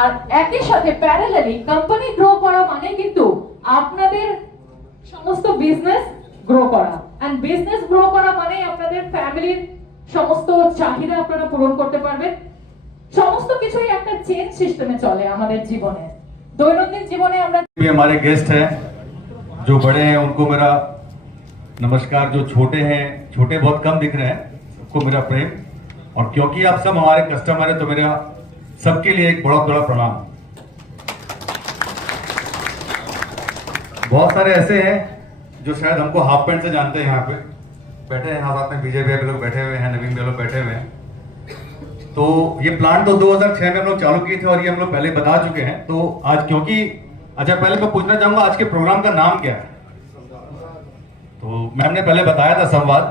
আর একই সাথে parallelly company grow করা মানে কিন্তু আপনাদের সমস্ত বিজনেস গ্রো করা, এন্ড বিজনেস গ্রো করা মানে আপনাদের ফ্যামিলির সমস্ত চাহিদা আপনারা পূরণ করতে পারবেন। সমস্ত কিছুই একটা চেন সিস্টেমে চলে আমাদের জীবনে, দৈনন্দিন জীবনে আমরা। हमारे गेस्ट हैं जो बड़े हैं उनको मेरा नमस्कार, जो छोटे हैं छोटे बहुत कम दिख रहे हैं सबको मेरा प्रेम, और क्योंकि आप सब हमारे कस्टमर हैं तो मेरा सबके लिए एक बहुत बड़ा प्रणाम। बहुत सारे ऐसे हैं जो शायद हमको हाफ पैंट से जानते हैं, यहाँ पे बैठे हैं, यहाँ साथ में बीजेपी लोग बैठे हुए हैं, नवीन लोग बैठे हुए हैं। तो ये प्लांट तो 2006 में हम लोग चालू किए थे और ये हम लोग पहले बता चुके हैं। तो आज क्योंकि अच्छा पहले मैं पूछना चाहूंगा आज के प्रोग्राम का नाम क्या है। तो मैम ने पहले बताया था संवाद।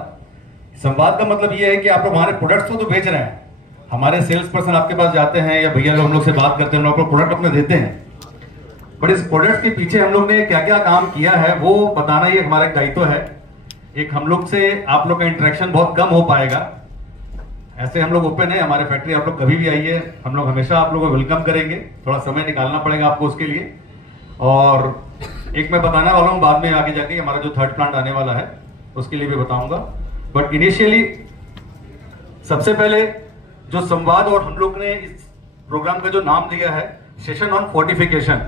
संवाद का मतलब ये है कि आप लोग हमारे प्रोडक्ट्स को तो बेच रहे हैं, हमारे सेल्स पर्सन आपके पास जाते हैं या भैया लोग हम लोग से बात करते हैं, हम लोग प्रोडक्ट अपने देते हैं, बट इस प्रोडक्ट के पीछे हम लोग ने क्या क्या काम किया है वो बताना ही हमारा दायित्व है। एक हम लोग से आप लोग का इंटरेक्शन बहुत कम हो पाएगा, ऐसे हम लोग ओपन है, हमारे फैक्ट्री आप लोग कभी भी आइए, हम लोग हमेशा आप लोगों को वेलकम करेंगे, थोड़ा समय निकालना पड़ेगा आपको उसके लिए। और एक मैं बताने वाला हूँ बाद में आगे जाके हमारा जो थर्ड प्लांट आने वाला है उसके लिए भी बताऊंगा, बट इनिशियली सबसे पहले जो संवाद और हम लोग ने इस प्रोग्राम का जो नाम दिया है सेशन ऑन फोर्टिफिकेशन।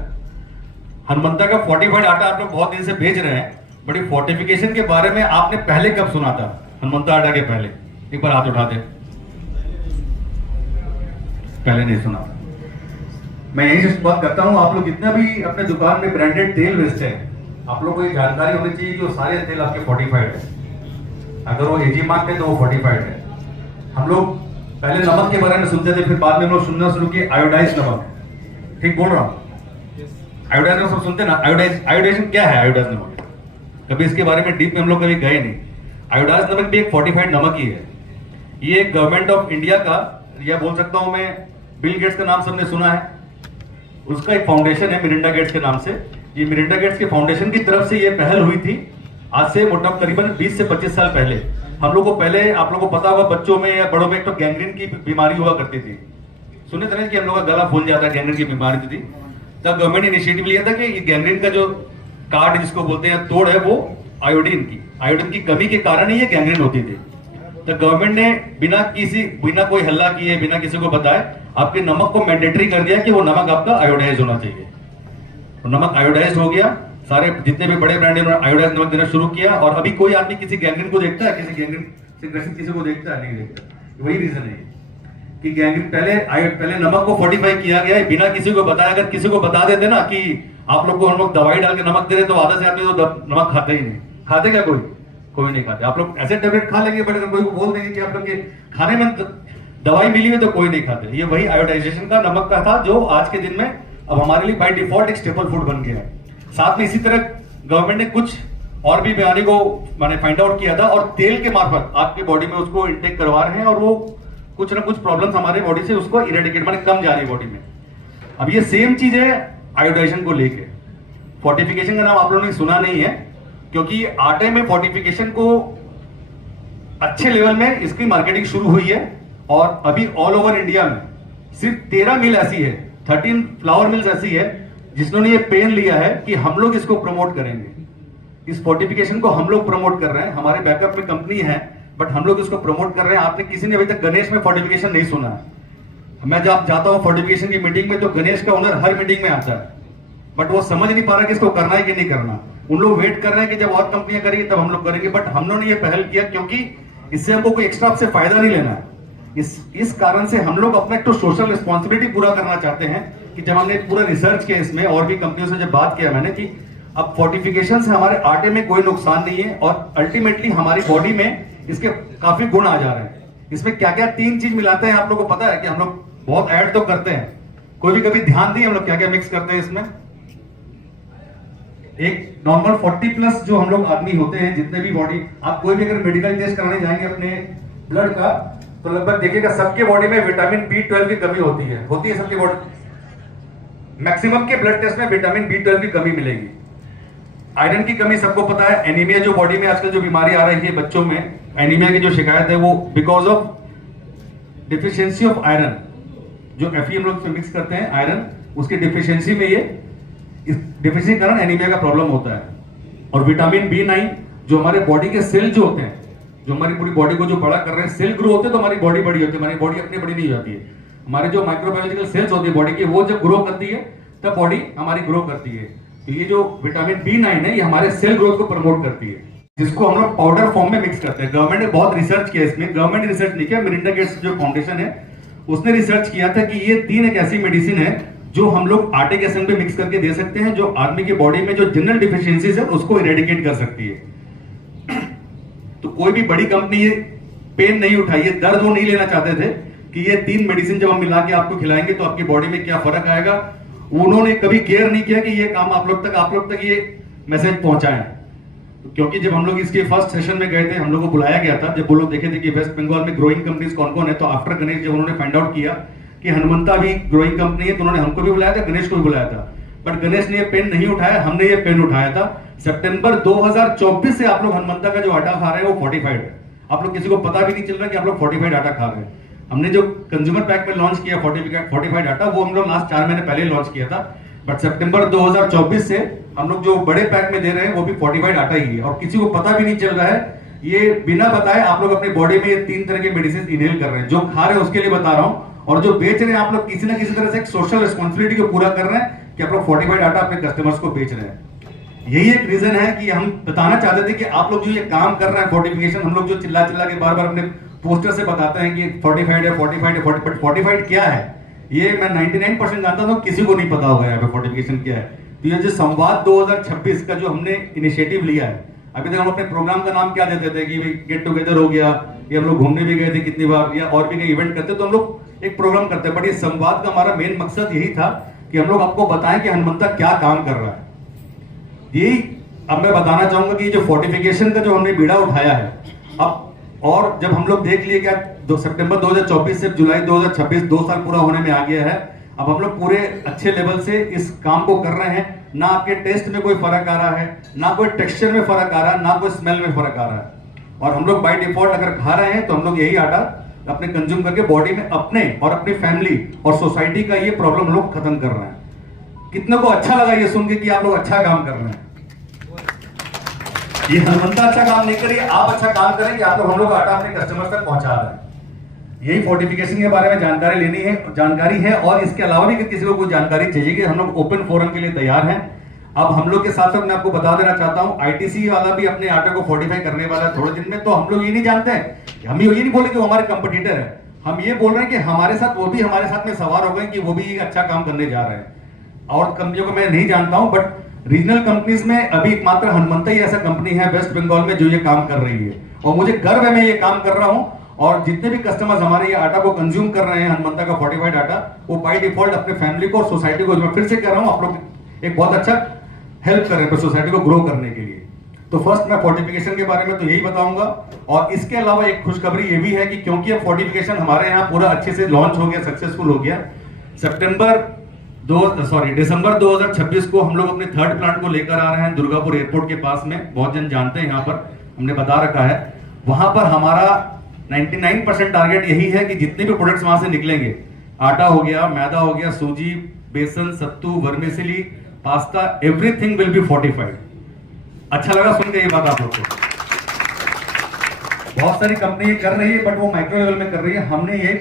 हनुमंता का फोर्टिफाइड आटा आप लोग बहुत दिन से बेच रहे हैं, बट ये फोर्टिफिकेशन के बारे में आपने पहले कब सुना था? हनुमंता आटा के पहले एक बार हाथ उठा दे। पहले नहीं सुना। मैं यही से बात करता हूं, आप लोग जितना भी अपने दुकान में ब्रांडेड तेल बेचते हैं, आप लोग को ये जानकारी होनी चाहिए कि वो सारे तेल आपके फोर्टिफाइड है। अगर वो एजी मार्क है तो वो फोर्टिफाइड है। हम लोग पहले नमक के बारे में सुनते थे, फिर बाद में हम लोग सुनना शुरू किए आयोडाइज नमक। ठीक बोल रहा हूँ? आयोडाइज नमक सब सुनते ना? आयोडाइजेशन क्या है? आयोडाइज नमक कभी इसके बारे में डीप में हम लोग कभी गए नहीं। आयोडाइज नमक भी एक फोर्टिफाइड नमक ही है। ये गवर्नमेंट ऑफ इंडिया का, या बोल सकता हूं मैं बिल गेट्स का नाम सबने सुना है, उसका एक फाउंडेशन है मिरिंडा गेट्स के नाम से। ये मिरिंडा गेट्स के फाउंडेशन की तरफ से ये पहल हुई थी आज से मोटा करीबन 20 से 25 साल पहले। हम लोग को पहले, आप लोगों को पता होगा बच्चों में या बड़ों में एक तो गैंग्रीन की बीमारी हुआ करती थी, सुने थे कि हम लोग का गला फूल जाता है, गैंग्रीन की बीमारी थी। तब गवर्नमेंट ने इनिशिएटिव लिया था कि गैंग्रीन का जो कार्ड जिसको बोलते हैं तोड़ है वो आयोडीन की कमी के कारण ही ये गैंग्रीन होती थी। तो गवर्नमेंट ने बिना कोई हल्ला किए, बिना किसी को बताए आपके नमक को मैंडेटरी कर दिया कि वो नमक आपका आयोडाइज होना चाहिए। तो नमक आयोडाइज हो गया, सारे जितने भी बड़े ब्रांड उन्होंने आयोडाइज नमक देना शुरू किया। और अभी कोई आदमी किसी गैंग्रीन को देखता है, किसी गैंग्रीन से ग्रसित किसी को देखता है? नहीं देखता। वही रीजन है कि गैंग्रीन पहले नमक को फोर्टिफाई किया गया है बिना किसी को बताया। अगर किसी को बता देते ना कि आप लोग को हम लोग दवाई डाल के नमक दे रहे तो आधा से आदमी तो नमक खाते ही नहीं। खाते क्या? कोई नहीं खाते। आप लोग ऐसे टेबलेट खा लेंगे, बट अगर कोई को बोल देंगे कि आप लोग के खाने में दवाई मिली हुई तो कोई नहीं खाते। ये वही आयोडाइजेशन का नमक का था जो आज के दिन में अब हमारे लिए बाय डिफॉल्ट एक स्टेपल फूड बन गया है। साथ में इसी तरह गवर्नमेंट ने कुछ और भी बीमारी को मैंने फाइंड आउट किया था और तेल के मार्फत आपकी बॉडी में उसको इंटेक करवा रहे हैं और वो कुछ ना कुछ प्रॉब्लम्स हमारे बॉडी से उसको इरेडिकेट माने कम जा रही है बॉडी में। अब ये सेम चीज है आयोडाइजेशन को लेके। फोर्टिफिकेशन का नाम आप लोगों ने सुना नहीं है क्योंकि आटे में फोर्टिफिकेशन को अच्छे लेवल में इसकी मार्केटिंग शुरू हुई है और अभी ऑल ओवर इंडिया में सिर्फ 13 मिल ऐसी है, 13 फ्लावर मिल्स ऐसी है जिन्होंने ये पेन लिया है कि हम लोग इसको प्रमोट करेंगे। इस फोर्टिफिकेशन को हम लोग प्रमोट कर रहे हैं, हमारे बैकअप में कंपनी है बट हम लोग इसको प्रमोट कर रहे हैं। आपने किसी ने अभी तक गणेश में फोर्टिफिकेशन नहीं सुना है। मैं जब जाता हूं फोर्टिफिकेशन की मीटिंग में तो गणेश का ओनर हर मीटिंग में आता है, बट वो समझ नहीं पा रहा कि इसको करना है कि नहीं करना। उन लोग वेट कर रहे हैं कि जब और कंपनियां करेंगी तब हम लोग करेंगे, बट हम लोगों ने ये पहल किया क्योंकि इससे हमको कोई एक्स्ट्रा आपसे फायदा नहीं लेना है। इस कारण से हम लोग अपना एक तो सोशल रिस्पॉन्सिबिलिटी पूरा करना चाहते हैं कि जब हमने पूरा रिसर्च किया इसमें और भी कंपनियों से जब बात किया मैंने कि अब फोर्टिफिकेशन से हमारे आटे में कोई नुकसान नहीं है और अल्टीमेटली हमारी बॉडी में इसके काफी गुण आ जा रहे हैं। इसमें क्या क्या 3 चीज मिलाते हैं आप लोगों को पता है कि हम लोग बहुत ऐड तो करते हैं, कोई भी कभी ध्यान दिए हम लोग क्या क्या मिक्स करते हैं इसमें? एक नॉर्मल 40+ जो हम लोग आदमी होते हैं जितने भी बॉडी, आप कोई भी अगर मेडिकल टेस्ट कराने जाएंगे अपने ब्लड का तो लगभग देखिएगा सबके बॉडी में विटामिन B12 की कमी होती है सबकी बॉडी। मैक्सिमम के ब्लड टेस्ट में विटामिन B12 की कमी मिलेगी। आयरन की कमी सबको पता है। एनीमिया जो बॉडी में आजकल जो बीमारी आ रही है बच्चों में, एनीमिया की जो शिकायत है वो because of deficiency of iron. जो Fe हम लोग इसमें मिक्स करते हैं आयरन, उसकी डिफिशियंसी में ये इस डिफिशियंसी के कारण एनीमिया का प्रॉब्लम होता है। और विटामिन B9 जो हमारे बॉडी के सेल जो होते हैं, जो हमारी पूरी बॉडी को जो बड़ा कर रहे हैं, सेल ग्रो होते हैं तो हमारी बॉडी बड़ी होती है, हमारी बॉडी अपनी बड़ी नहीं जाती है। हमारे जो माइक्रोबायोलॉजिकल सेल्स होती है बॉडी की, वो जब ग्रो करती है तब बॉडी हमारी ग्रो करती है। तो ये जो विटामिन B9 है ये हमारे सेल ग्रोथ को प्रमोट करती है, जिसको हम लोग पाउडर फॉर्म में मिक्स करते हैं। गवर्नमेंट ने बहुत रिसर्च किया इसमें, गवर्नमेंट ने रिसर्च नहीं किया, मिलिंडा गेट्स जो फाउंडेशन है उसने रिसर्च किया था कि ये 3 एक ऐसी मेडिसिन है जो हम लोग आटे के संग में मिक्स करके दे सकते हैं, जो आदमी की बॉडी में जो जनरल डिफिशियंसीज है उसको इरेडिकेट कर सकती है। तो कोई भी बड़ी कंपनी ये पेन नहीं उठाई, ये दर्द वो नहीं लेना चाहते थे कि ये 3 मेडिसिन जब हम मिला के आपको खिलाएंगे तो आपकी बॉडी में क्या फर्क आएगा। उन्होंने कभी केयर नहीं किया कि ये काम आप लोग तक ये मैसेज पहुंचाएं। क्योंकि जब हम लोग इसके फर्स्ट सेशन में गए थे, हम लोग को बुलाया गया था, जब वो लोग देखे थे कि वेस्ट बंगाल में ग्रोइंग कंपनीज कौन कौन है, तो आफ्टर गणेश जब उन्होंने फाइंड आउट किया कि हनुमंता भी ग्रोइंग कंपनी है, तो उन्होंने हमको भी बुलाया था, गणेश को भी बुलाया था। बट गणेश ने ये पेन नहीं उठाया, हमने ये पेन उठाया था। सितंबर 2024 से आप लोग हनुमंता का जो आटा खा रहे हैं वो फोर्टिफाइड है। आप लोग किसी को पता भी नहीं चल रहा कि आप लोग फोर्टिफाइड आटा खा रहे हैं। हमने जो कंज्यूमर पैक में लॉन्च किया फोर्टिफाइड आटा, वो हम लोग लास्ट 4 महीने पहले लॉन्च किया था। बट सितंबर 2024 से हम लोग जो बड़े पैक में दे रहे हैं वो भी फोर्टिफाइड आटा ही है, और किसी को पता भी नहीं चल रहा है। ये बिना बताए आप लोग अपनी बॉडी में ये 3 तरह के मेडिसिन इनहेल कर रहे हैं। जो खा रहे हैं उसके लिए बता रहा हूं, और जो बेच रहे हैं आप लोग किसी ना किसी तरह से एक सोशल रिस्पॉन्सिबिलिटी को पूरा कर रहे हैं कि आप लोग फोर्टिफाइड आटा अपने कस्टमर्स को बेच रहे हैं। यही एक रीजन है कि हम बताना चाहते थे कि आप लोग जो ये काम कर रहे हैं फोर्टिफिकेशन, हम लोग जो चिल्ला के बार बार अपने पोस्टर से बताते हैं कि फोर्टिफाइड है, बट फोर्टिफाइड क्या है ये मैं 99% जानता हूं, किसी को नहीं पता होगा यहाँ पे फोर्टिफिकेशन क्या है। तो ये जो संवाद 2026 का जो हमने इनिशिएटिव लिया है, अभी तक हम अपने प्रोग्राम का नाम क्या देते थे कि गेट टुगेदर हो गया, या हम लोग घूमने भी गए थे कितनी बार, या और भी कई इवेंट करते, तो हम लोग एक प्रोग्राम करते हैं। बट ये संवाद का हमारा मेन मकसद यही था कि हम लोग आपको बताएं कि हनुमंता क्या काम कर रहा है। यही अब मैं बताना चाहूंगा कि जो फोर्टिफिकेशन का जो हमने बीड़ा उठाया है अब, और जब हम लोग देख लिए क्या सितंबर 2024 से जुलाई 2026 2 साल पूरा होने में आ गया है, अब हम लोग पूरे अच्छे लेवल से इस काम को कर रहे हैं। ना आपके टेस्ट में कोई फर्क आ रहा है, ना कोई टेक्सचर में फर्क आ रहा है, ना कोई स्मेल में फर्क आ रहा है। और हम लोग बाय डिफॉल्ट अगर खा रहे हैं तो हम लोग यही आटा अपने कंज्यूम करके बॉडी में अपने और अपनी फैमिली और सोसाइटी का ये प्रॉब्लम लोग खत्म कर रहे हैं। कितने को अच्छा लगा ये सुन के कि आप लोग अच्छा काम कर रहे हैं। ये हनुमंता अच्छा काम नहीं करिए, आप अच्छा काम करें कि आप लोग हम लोग आटा अपने कस्टमर्स तक पहुंचा रहे हैं। यही फोर्टिफिकेशन के बारे में जानकारी है। और इसके अलावा भी किसी को कोई जानकारी चाहिए कि हम लोग ओपन फोरम के लिए तैयार हैं। अब हम लोग के साथ साथ मैं आपको बता देना चाहता हूं, आईटीसी वाला भी अपने आटे को फोर्टिफाई करने वाला है थोड़े दिन में। तो हम लोग ये नहीं जानते हैं, हम ये नहीं बोले कि वो हमारे कंपटीटर है, हम ये बोल रहे हैं कि हमारे साथ वो भी हमारे साथ में सवार हो गए कि वो भी अच्छा काम करने जा रहे हैं। और कंपनियों को मैं नहीं जानता हूं, बट रीजनल कंपनीज में अभी एकमात्र हनुमंता ही ऐसा कंपनी है वेस्ट बंगाल में जो ये काम कर रही है। और मुझे गर्व है मैं ये काम कर रहा हूं, और जितने भी कस्टमर्स हमारे ये आटा को कंज्यूम कर रहे हैं, हनुमंता का फोर्टिफाइड आटा, वो बाय डिफॉल्ट अपने फैमिली को और सोसाइटी को, मैं फिर से कह रहा हूं, आप लोग एक बहुत अच्छा हेल्प कर रहे हैं सोसाइटी को ग्रो करने के लिए। तो फर्स्ट मैं फोर्टिफिकेशन के बारे में तो यही बताऊंगा। और इसके अलावा एक खुशखबरी ये भी है कि क्योंकि अब फोर्टिफिकेशन हमारे यहाँ पूरा अच्छे से लॉन्च हो गया, सक्सेसफुल हो गया, दिसंबर 2026 को हम लोग अपने 3rd प्लांट को लेकर आ रहे हैं दुर्गापुर एयरपोर्ट के पास में। बहुत जन जानते हैं, यहाँ पर हमने बता रखा है। वहां पर हमारा 99% टारगेट यही है कि जितने भी प्रोडक्ट्स वहां से निकलेंगे, आटा हो गया, मैदा हो गया, सूजी, बेसन, सत्तू, vermicelli, pasta, everything will be fortified. अच्छा लगा सुन के ये बात आप लोग को। बहुत सारी कंपनी कर रही है बट वो माइक्रो लेवल में कर रही है। हमने ये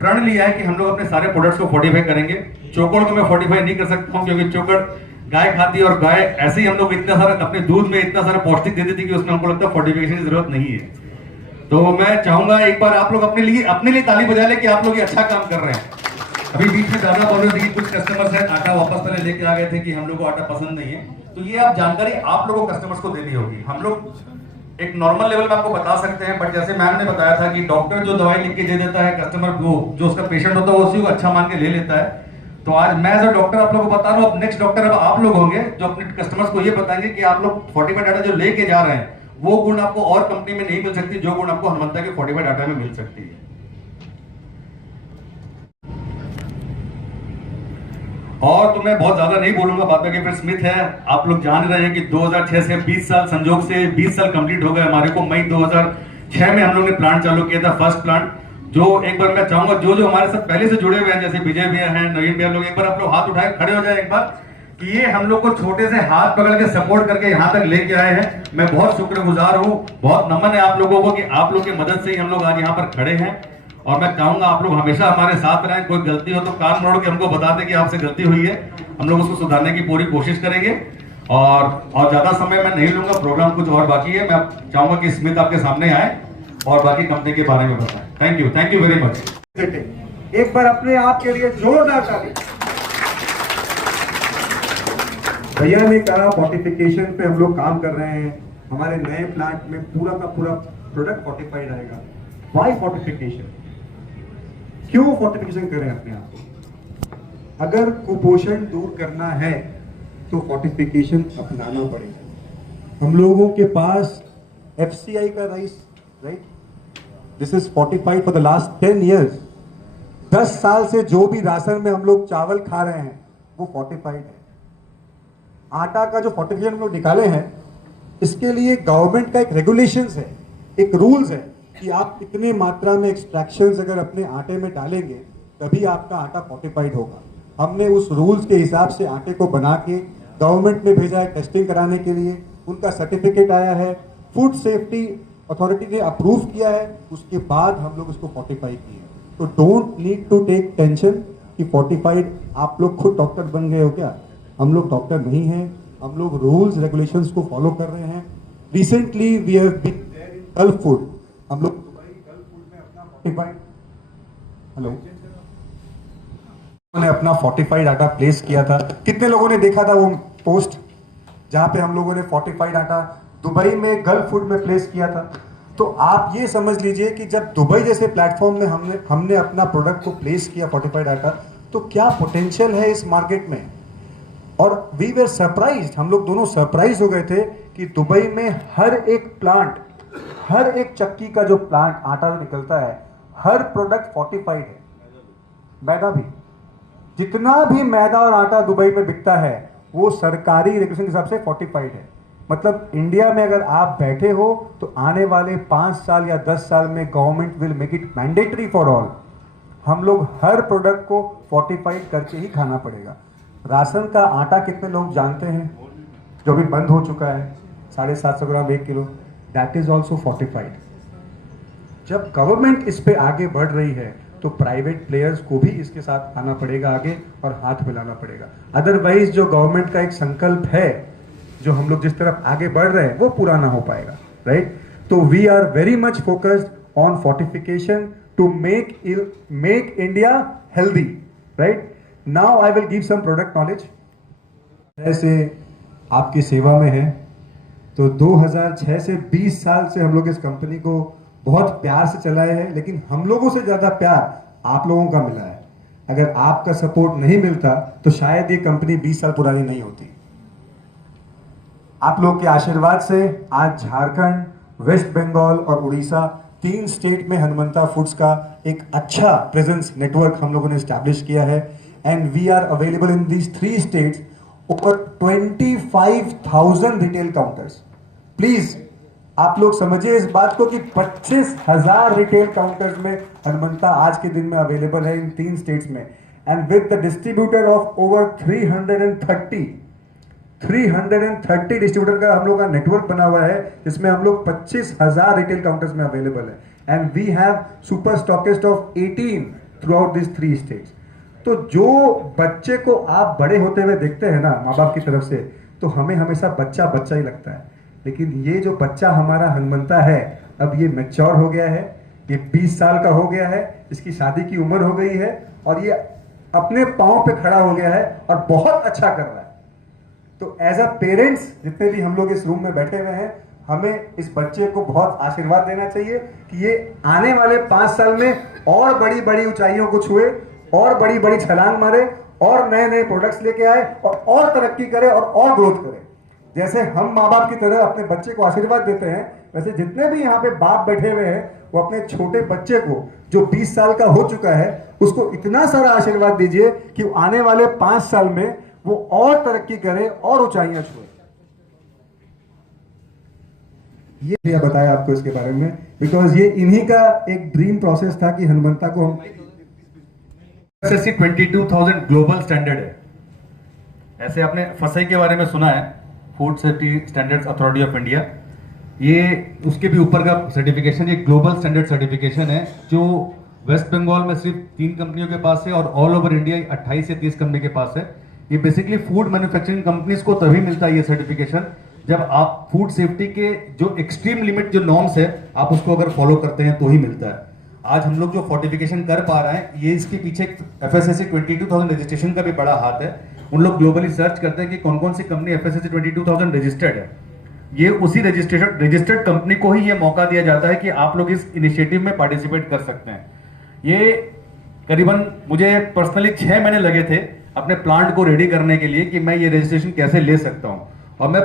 प्रण लिया है कि हम लोग अपने सारे प्रोडक्ट्स को फोर्टिफाई करेंगे। चोकर को मैं फोर्टिफाई नहीं कर सकता हूं क्योंकि चोकर गाय खाती है, और गाय ऐसे ही हम लोग इतना सारा अपने दूध में इतना सारा पौष्टिक दे देती कि उसमें हमको लगता है फोर्टिफिकेशन की जरूरत नहीं है। तो मैं चाहूंगा एक बार आप लोग अपने लिए ताली बजा ले कि आप लोग ये अच्छा काम कर रहे हैं। अभी बीच में दादा बोल रहे थे कि कुछ कस्टमर्स है आटा वापस पहले लेके आ गए थे कि हम लोग को आटा पसंद नहीं है। तो ये आप जानकारी आप लोगों को कस्टमर्स को देनी होगी। हम लोग एक नॉर्मल लेवल में आपको बता सकते हैं, बट जैसे मैम ने बताया था कि डॉक्टर जो दवाई लिख के दे देता है, कस्टमर को जो उसका पेशेंट होता है वो उसी को अच्छा मान के ले लेता है। तो आज मैं एज अ डॉक्टर आप लोगों को बता रहा हूँ, अब नेक्स्ट डॉक्टर अब आप लोग होंगे जो अपने कस्टमर्स को ये बताएंगे कि आप लोग फोर्टिफाइड आटा जो लेके जा रहे हैं वो गुण आपको और कंपनी में नहीं मिल सकती जो गुण आपको हनुमंता के फोर्टिफाइड आटा में मिल सकती है। और तो मैं बहुत ज्यादा नहीं बोलूंगा, बात में फिर स्मिथ है। आप लोग जान रहे हैं कि 2006 से 20 साल, संजोग से 20 साल कंप्लीट हो गए हमारे को। मई 2006 में हम लोग ने प्लांट चालू किया था, फर्स्ट प्लांट। जो एक बार मैं चाहूंगा जो जो हमारे साथ पहले से जुड़े हुए हैं, जैसे विजय भैया हैं, नवीन भैया लोग, एक बार आप लोग हाथ उठाए खड़े हो जाए एक बार, कि ये हम लोग को छोटे से हाथ पकड़ के सपोर्ट करके यहाँ तक लेके आए हैं। मैं बहुत शुक्रगुजार हूँ, बहुत नमन है आप लोगों को कि आप लोग की मदद से ही हम लोग आज यहाँ पर खड़े हैं। और मैं चाहूंगा आप लोग हमेशा हमारे साथ रहें, कोई गलती हो तो कान मोड़ के हमको बता दें कि आपसे गलती हुई है, हम लोग उसको सुधारने की पूरी कोशिश करेंगे। और ज्यादा समय मैं नहीं लूंगा, प्रोग्राम कुछ और बाकी है। मैं चाहूंगा कि स्मित आपके सामने आए और बाकी कंपनी के बारे में बताएं। Thank you very much. एक बार अपने आप के लिए जोरदार ताली। भैया ने कहा फोर्टिफिकेशन पे हम लोग काम कर रहे हैं, हमारे नए प्लांट में पूरा का पूरा प्रोडक्ट फोर्टिफाइड रहेगा। Why fortification? क्यों फोर्टिफिकेशन करें अपने आप को? अगर कुपोषण दूर करना है तो फोर्टिफिकेशन अपनाना पड़ेगा। हम लोगों के पास FCI का rice, right, this is fortified for the last 10 years। 10 साल से जो भी राशन में हम लोग चावल खा रहे हैं वो फोर्टिफाइड है। आटा का जो फोर्टिफिकेशन हम लोग निकाले हैं, इसके लिए गवर्नमेंट का एक रेगुलेशंस है, एक रूल्स है कि आप इतनी मात्रा में एक्सट्रैक्शंस अगर अपने आटे में डालेंगे तभी आपका आटा फोर्टिफाइड होगा। हमने उस रूल्स के हिसाब से आटे को बना के गवर्नमेंट में भेजा है टेस्टिंग कराने के लिए, उनका सर्टिफिकेट आया है, फूड सेफ्टी अथॉरिटी ने अप्रूव किया है, उसके बाद हम लोग उसको फोर्टिफाई किए। तो don't need to take tension कि फोर्टिफाइड, आप लोग खुद डॉक्टर बन गए हो क्या? हम लोग डॉक्टर नहीं हैं, हम लोग रूल्स रेगुलेशंस को फॉलो कर रहे हैं। Recently we have been there in Gulf Food, हम लोग दुबई गल्फ फूड में अपना फोर्टिफाइड, हेलो, उन्होंने अपना फोर्टिफाइड आटा प्लेस किया था। कितने लोगों ने देखा था वो पोस्ट जहां पे हम लोगों ने फोर्टिफाइड आटा दुबई में गल्फ फूड में प्लेस किया था? तो आप ये समझ लीजिए कि जब दुबई जैसे प्लेटफॉर्म में हमने अपना प्रोडक्ट को प्लेस किया फोर्टिफाइड आटा, तो क्या पोटेंशियल है इस मार्केट में। और वी वर सरप्राइज्ड, हम लोग दोनों सरप्राइज हो गए थे कि दुबई में हर एक प्लांट, हर एक चक्की का जो प्लांट आटा निकलता है, हर प्रोडक्ट फोर्टिफाइड है। मैदा भी, जितना भी मैदा और आटा दुबई में बिकता है वो सरकारी रेगुलेशन के हिसाब से फोर्टिफाइड है। मतलब इंडिया में अगर आप बैठे हो तो आने वाले 5 साल या 10 साल में government will make it mandatory for all. हम लोग हर प्रोडक्ट को फोर्टिफाइड करके ही खाना पड़ेगा। राशन का आटा कितने लोग जानते हैं जो भी बंद हो चुका है, 750 ग्राम 1 kilo, that is also fortified. जब गवर्नमेंट इस पे आगे बढ़ रही है तो प्राइवेट प्लेयर्स को भी इसके साथ आना पड़ेगा आगे और हाथ मिलाना पड़ेगा। अदरवाइज जो गवर्नमेंट का एक संकल्प है, जो हम लोग जिस तरफ आगे बढ़ रहे हैं, वो पूरा ना हो पाएगा, राइट। तो we are very much focused on fortification to make India healthy, right. Now I will give some product knowledge. ऐसे आपकी सेवा में है तो 2006 से 20 साल से हम लोग इस कंपनी को बहुत प्यार से चलाए हैं, लेकिन हम लोगों से ज्यादा प्यार आप लोगों का मिला है। अगर आपका सपोर्ट नहीं मिलता तो शायद ये कंपनी 20 साल पुरानी नहीं होती। आप लोग के आशीर्वाद से आज झारखंड, वेस्ट बंगाल और उड़ीसा, 3 स्टेट में हनुमंता फूड्स का एक अच्छा प्रेजेंस नेटवर्क हम लोगों ने एस्टैब्लिश किया है। And we are available in these 3 states over 25,000 retail counters. Please आप लोग समझिए इस बात को कि 25,000 रिटेल काउंटर्स में हनुमंता आज के दिन में अवेलेबल है इन 3 स्टेट्स में। And with the distributor of over 330 distributor का हम लोग का नेटवर्क बना हुआ है, जिसमें हम लोग 25,000 रिटेल काउंटर्स में अवेलेबल है। And we have super stockist of 18 throughout this 3 states. तो जो बच्चे को आप बड़े होते हुए देखते हैं ना माँ बाप की तरफ से, तो हमें हमेशा बच्चा बच्चा ही लगता है। लेकिन ये जो बच्चा हमारा हनुमंता है, अब ये मैच्योर हो गया है, ये 20 साल का हो गया है, इसकी शादी की उम्र हो गई है और ये अपने पांव पे खड़ा हो गया है और बहुत अच्छा कर रहा है। तो एज अ पेरेंट्स जितने भी हम लोग इस रूम में बैठे हुए हैं, हमें इस बच्चे को बहुत आशीर्वाद देना चाहिए कि ये आने वाले 5 साल में और बड़ी बड़ी ऊंचाइयों को छुए, और बड़ी बड़ी छलांग मारे, और नए नए प्रोडक्ट्स लेके आए और तरक्की करे और ग्रोथ करे। जैसे हम माँ बाप की तरह अपने बच्चे को आशीर्वाद देते हैं, वैसे जितने भी यहाँ पे बाप बैठे हुए हैं वो अपने छोटे बच्चे को जो 20 साल का हो चुका है उसको इतना सारा आशीर्वाद दीजिए कि आने वाले 5 साल में वो और तरक्की करे और ऊंचाइयां छुए। ये भैया बताया आपको इसके बारे में, बिकॉज ये इन्हीं का एक ड्रीम प्रोसेस था कि हनुमंता को हम एफएसएससी 22,000 ग्लोबल स्टैंडर्ड है। ऐसे आपने फसई के बारे में सुना है, food safety standards authority of India, ये उसके भी ऊपर का सर्टिफिकेशन, ये ग्लोबल स्टैंडर्ड सर्टिफिकेशन है जो वेस्ट बंगाल में सिर्फ 3 कंपनियों के पास है और ऑल ओवर इंडिया 28 से 30 कंपनी के पास है। ये बेसिकली फूड मैन्युफैक्चरिंग कंपनीज को तभी मिलता है ये सर्टिफिकेशन जब आप फूड सेफ्टी के जो एक्सट्रीम लिमिट जो नॉर्म्स है आप उसको अगर फॉलो करते हैं तो ही मिलता है। आज हम लोग जो फोर्टिफिकेशन कर पा रहे हैं ये इसके पीछे एफएसएससी 22,000 रजिस्ट्रेशन का भी बड़ा हाथ है। उन लोग ग्लोबली सर्च करते हैं कि कौन कौन सी कंपनी एफएसएससी 22,000 रजिस्टर्ड है। ये उसी रजिस्टर्ड कंपनी को ही ये मौका दिया जाता है कि आप लोग इस इनिशिएटिव में पार्टिसिपेट कर सकते हैं। ये करीबन मुझे पर्सनली 6 महीने लगे थे अपने प्लांट को रेडी करने के लिए कि मैं ये रजिस्ट्रेशन कैसे ले सकता हूं, और मैं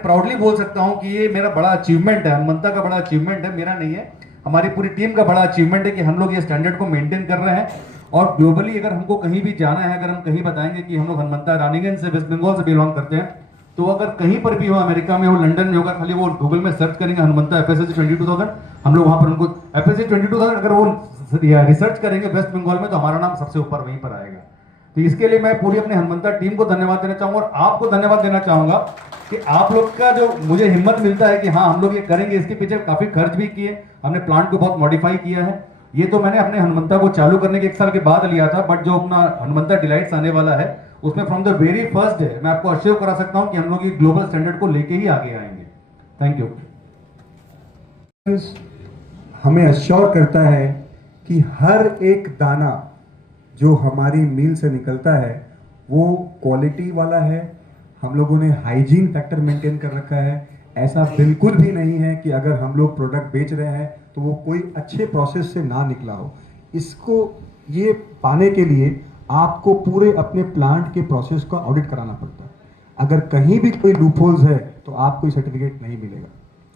प्राउडली बोल सकता हूं कि ये मेरा बड़ा अचीवमेंट है, हनुमंता का बड़ा अचीवमेंट है, मेरा नहीं है, हमारी पूरी टीम का बड़ा अचीवमेंट है कि हम लोग ये स्टैंडर्ड को मेंटेन कर रहे हैं। और ग्लोबली अगर हमको कहीं भी जाना है, अगर हम कहीं बताएंगे कि हम लोग हनुमंता रानीगंज से वेस्ट बंगाल से बिलोंग करते हैं, तो अगर कहीं पर भी हो, अमेरिका में हो, लंदन में होगा, खाली वो गूगल में सर्च करेंगे हनुमंता एफएसएससी 22,000, हम लोग वहां पर उनको एफएसएससी 22,000 अगर वो रिसर्च करेंगे वेस्ट बंगाल में तो हमारा नाम सबसे ऊपर वहीं पर आएगा। तो इसके लिए मैं पूरी अपनी हनुमंता टीम को धन्यवाद देना चाहूंगा और आपको धन्यवाद देना चाहूंगा कि आप लोग का जो मुझे हिम्मत मिलता है कि हाँ हम लोग ये करेंगे। इसके पीछे काफी खर्च भी किए, हमने प्लांट को बहुत मॉडिफाई किया है। ये तो मैंने अपने हनुमंता को चालू करने के 1 साल के बाद लिया था, बट जो अपना हनुमंता डिलाइट्स आने वाला है उसमें from the very first day मैं आपको अश्योर करा सकता हूं कि हम लोग ये ग्लोबल स्टैंडर्ड को लेके ही आगे आएंगे। Thank you. हमें अश्योर करता है कि हर एक दाना जो हमारी मील से निकलता है वो क्वालिटी वाला है। हम लोगों ने हाइजीन फैक्टर मेंटेन कर रखा है। ऐसा बिल्कुल भी नहीं है कि अगर हम लोग प्रोडक्ट बेच रहे हैं तो वो कोई अच्छे प्रोसेस से ना निकला हो। इसको ये पाने के लिए आपको पूरे अपने प्लांट के प्रोसेस का ऑडिट कराना पड़ता है। अगर कहीं भी कोई लूपहोल्स है तो आपको ये सर्टिफिकेट नहीं मिलेगा।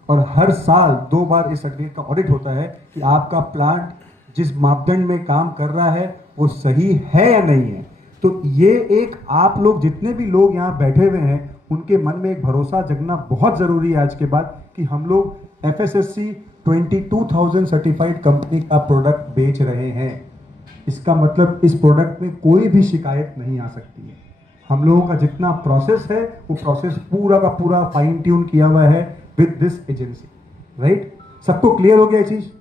और हर साल 2 बार इस सर्टिफिकेट का ऑडिट होता है कि आपका प्लांट जिस मापदंड में काम कर रहा है वो सही है या नहीं है। तो ये एक आप लोग जितने भी लोग यहाँ बैठे हुए हैं उनके मन में एक भरोसा जगना बहुत ज़रूरी है आज के बाद कि हम लोग एफएसएससी 22,000 सर्टिफाइड कंपनी का प्रोडक्ट बेच रहे हैं। इसका मतलब इस प्रोडक्ट में कोई भी शिकायत नहीं आ सकती है। हम लोगों का जितना प्रोसेस है वो प्रोसेस पूरा का पूरा फाइन ट्यून किया हुआ है विद दिस एजेंसी। राइट, सबको क्लियर हो गया ये चीज?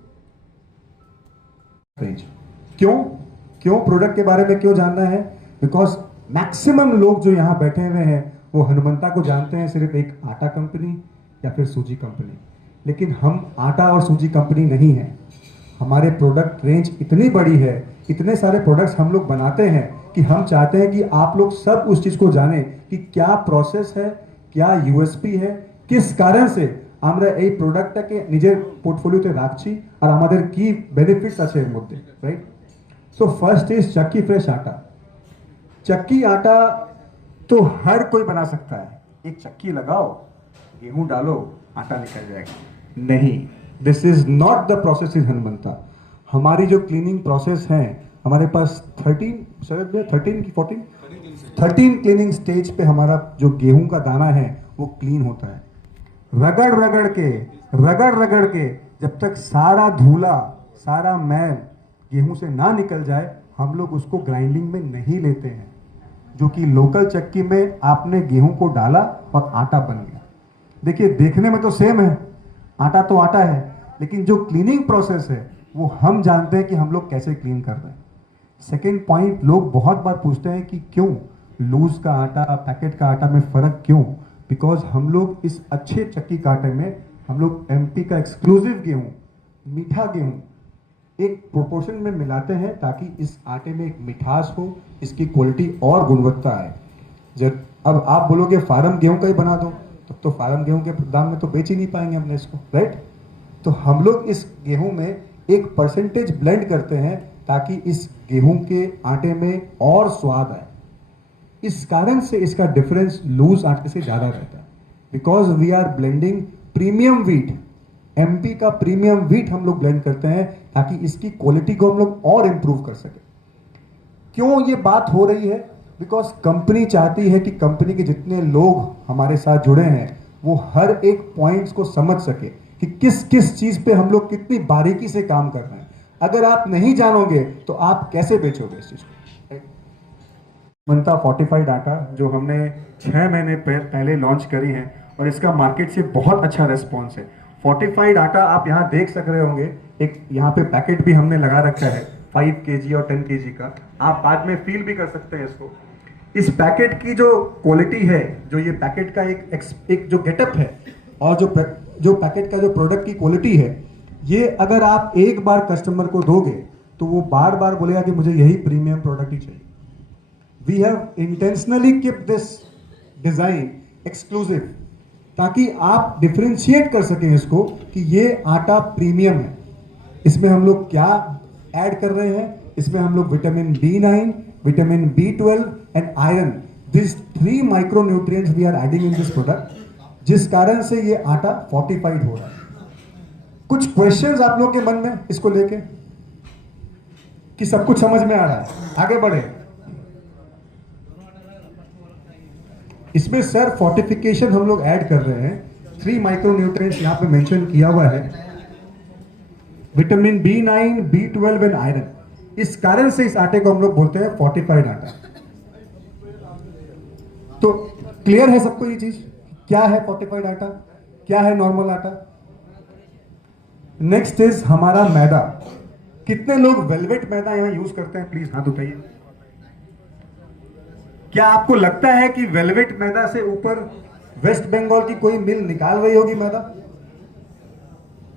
क्यों प्रोडक्ट के बारे में क्यों जानना है? बिकॉज मैक्सिमम लोग जो यहाँ बैठे हुए हैं वो हनुमंता को जानते हैं सिर्फ एक आटा कंपनी या फिर सूजी कंपनी, लेकिन हम आटा और सूजी कंपनी नहीं है। हमारे प्रोडक्ट रेंज इतनी बड़ी है, इतने सारे प्रोडक्ट्स हम लोग बनाते हैं कि हम चाहते हैं कि आप लोग सब उस चीज को जाने कि क्या प्रोसेस है, क्या यूएसपी है, किस कारण से আমরা এই প্রোডাক্টটাকে নিজের পোর্টফোলিওতে রাখছি আর আমাদের কি বেনিফিটস আছে এর মধ্যে। রাইট, सो फर्स्ट इज चक्की फ्रेश आटा। चक्की आटा तो हर कोई बना सकता है। एक चक्की लगाओ, गेहूं डालो, आटा निकल जाएगा। नहीं, this is not the process in Hanumanta. हमारी जो क्लीनिंग प्रोसेस है, हमारे पास 13 की 13 क्लीनिंग स्टेज पे हमारा जो गेहूं का दाना है वो क्लीन होता है। रगड़ रगड़ के जब तक सारा धूला, सारा मैल गेहूं से ना निकल जाए हम लोग उसको ग्राइंडिंग में नहीं लेते हैं। जो कि लोकल चक्की में आपने गेहूं को डाला और आटा बन गया। देखिए, देखने में तो सेम है, आटा तो आटा है, लेकिन जो क्लीनिंग प्रोसेस है वो हम जानते हैं कि हम लोग कैसे क्लीन कर रहे हैं। सेकेंड पॉइंट, लोग बहुत बार पूछते हैं कि क्यों लूज का आटा पैकेट का आटा में फर्क क्यों? बिकॉज हम लोग इस अच्छे चक्की का आटे में हम लोग एमपी का एक्सक्लूसिव गेहूं, मीठा गेहूं एक प्रोपोर्शन में मिलाते हैं ताकि इस आटे में एक मिठास हो, इसकी क्वालिटी और गुणवत्ता आए। जब अब आप बोलोगे फार्म गेहूं का ही बना दो, तब तो फार्म गेहूं के दाम में तो बेच ही नहीं पाएंगे हमने इसको। राइट, तो हम लोग इस गेहूं में एक परसेंटेज ब्लेंड करते हैं ताकि इस गेहूं के आटे में और स्वाद आए। इस कारण से इसका डिफरेंस लूज आटे से ज्यादा रहता है। Because we are blending premium wheat, MP का प्रीमियम व्हीट हम लोग ब्लेंड करते हैं ताकि इसकी क्वालिटी को हम लोग और इंप्रूव कर सके। क्यों ये बात हो रही है? बिकॉज कंपनी चाहती है कि कंपनी के जितने लोग हमारे साथ जुड़े हैं वो हर एक पॉइंट्स को समझ सके कि किस किस चीज पे हम लोग कितनी बारीकी से काम कर रहे हैं। अगर आप नहीं जानोगे तो आप कैसे बेचोगे इस चीज को। मंता फोर्टिफाइड आटा जो हमने 6 महीने पहले लॉन्च करी है और इसका मार्केट से बहुत अच्छा रेस्पॉन्स है। फोर्टिफाइड आटा आप यहाँ देख सक रहे होंगे, एक यहाँ पे पैकेट भी हमने लगा रखा है 5 kg और 10 kg का, आप बाद में फील भी कर सकते हैं इसको। इस पैकेट की जो क्वालिटी है, जो ये पैकेट का एक जो गेटअप है और जो पैकेट का जो प्रोडक्ट की क्वालिटी है, ये अगर आप एक बार कस्टमर को दोगे तो वो बार बार बोलेगा कि मुझे यही प्रीमियम प्रोडक्ट ही चाहिए। We have intentionally keep this design exclusive ताकि आप डिफरेंशिएट कर सकें इसको कि ये आटा प्रीमियम है। इसमें हम लोग क्या ऐड कर रहे हैं, इसमें हम लोग vitamin B9, vitamin B12 and iron, this 3 micronutrients we are adding in this product, जिस कारण से ये आटा फोर्टिफाइड हो रहा है। कुछ क्वेश्चंस आप लोगों के मन में इसको लेके कि सब कुछ समझ में आ रहा है, आगे बढ़े। इसमें सर फोर्टिफिकेशन हम लोग ऐड कर रहे हैं, 3 माइक्रोन्यूट्रिएंट्स यहां पे मेंशन किया हुआ है, vitamin B9, B12 and iron. इस कारण से इस आटे को हम लोग बोलते हैं फोर्टिफाइड आटा। तो क्लियर है सबको ये चीज, क्या है फोर्टिफाइड आटा, क्या है नॉर्मल आटा। नेक्स्ट इज हमारा मैदा। कितने लोग वेलवेट मैदा यहां यूज करते हैं, प्लीज हाथ उठाइए। क्या आपको लगता है कि वेलवेट मैदा से ऊपर वेस्ट बंगाल की कोई मिल निकाल रही होगी मैदा?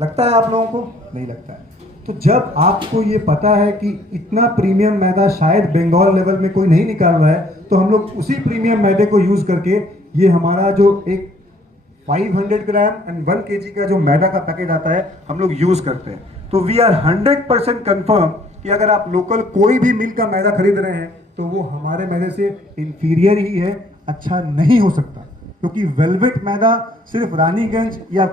लगता है आप लोगों को? नहीं लगता है। तो जब आपको ये पता है कि इतना प्रीमियम मैदा शायद बंगाल लेवल में कोई नहीं निकाल रहा है, तो हम लोग उसी प्रीमियम मैदे को यूज करके ये हमारा जो एक 500 ग्राम एंड 1 kg का जो मैदा का पैकेट आता है हम लोग यूज करते हैं। तो वी आर 100% कंफर्म कि अगर आप लोकल कोई भी मिल का मैदा खरीद रहे हैं तो वो हमारे मैदे से इंफीरियर ही है, अच्छा नहीं हो सकता। क्योंकि वेलवेट मैदा सिर्फ रानीगंज या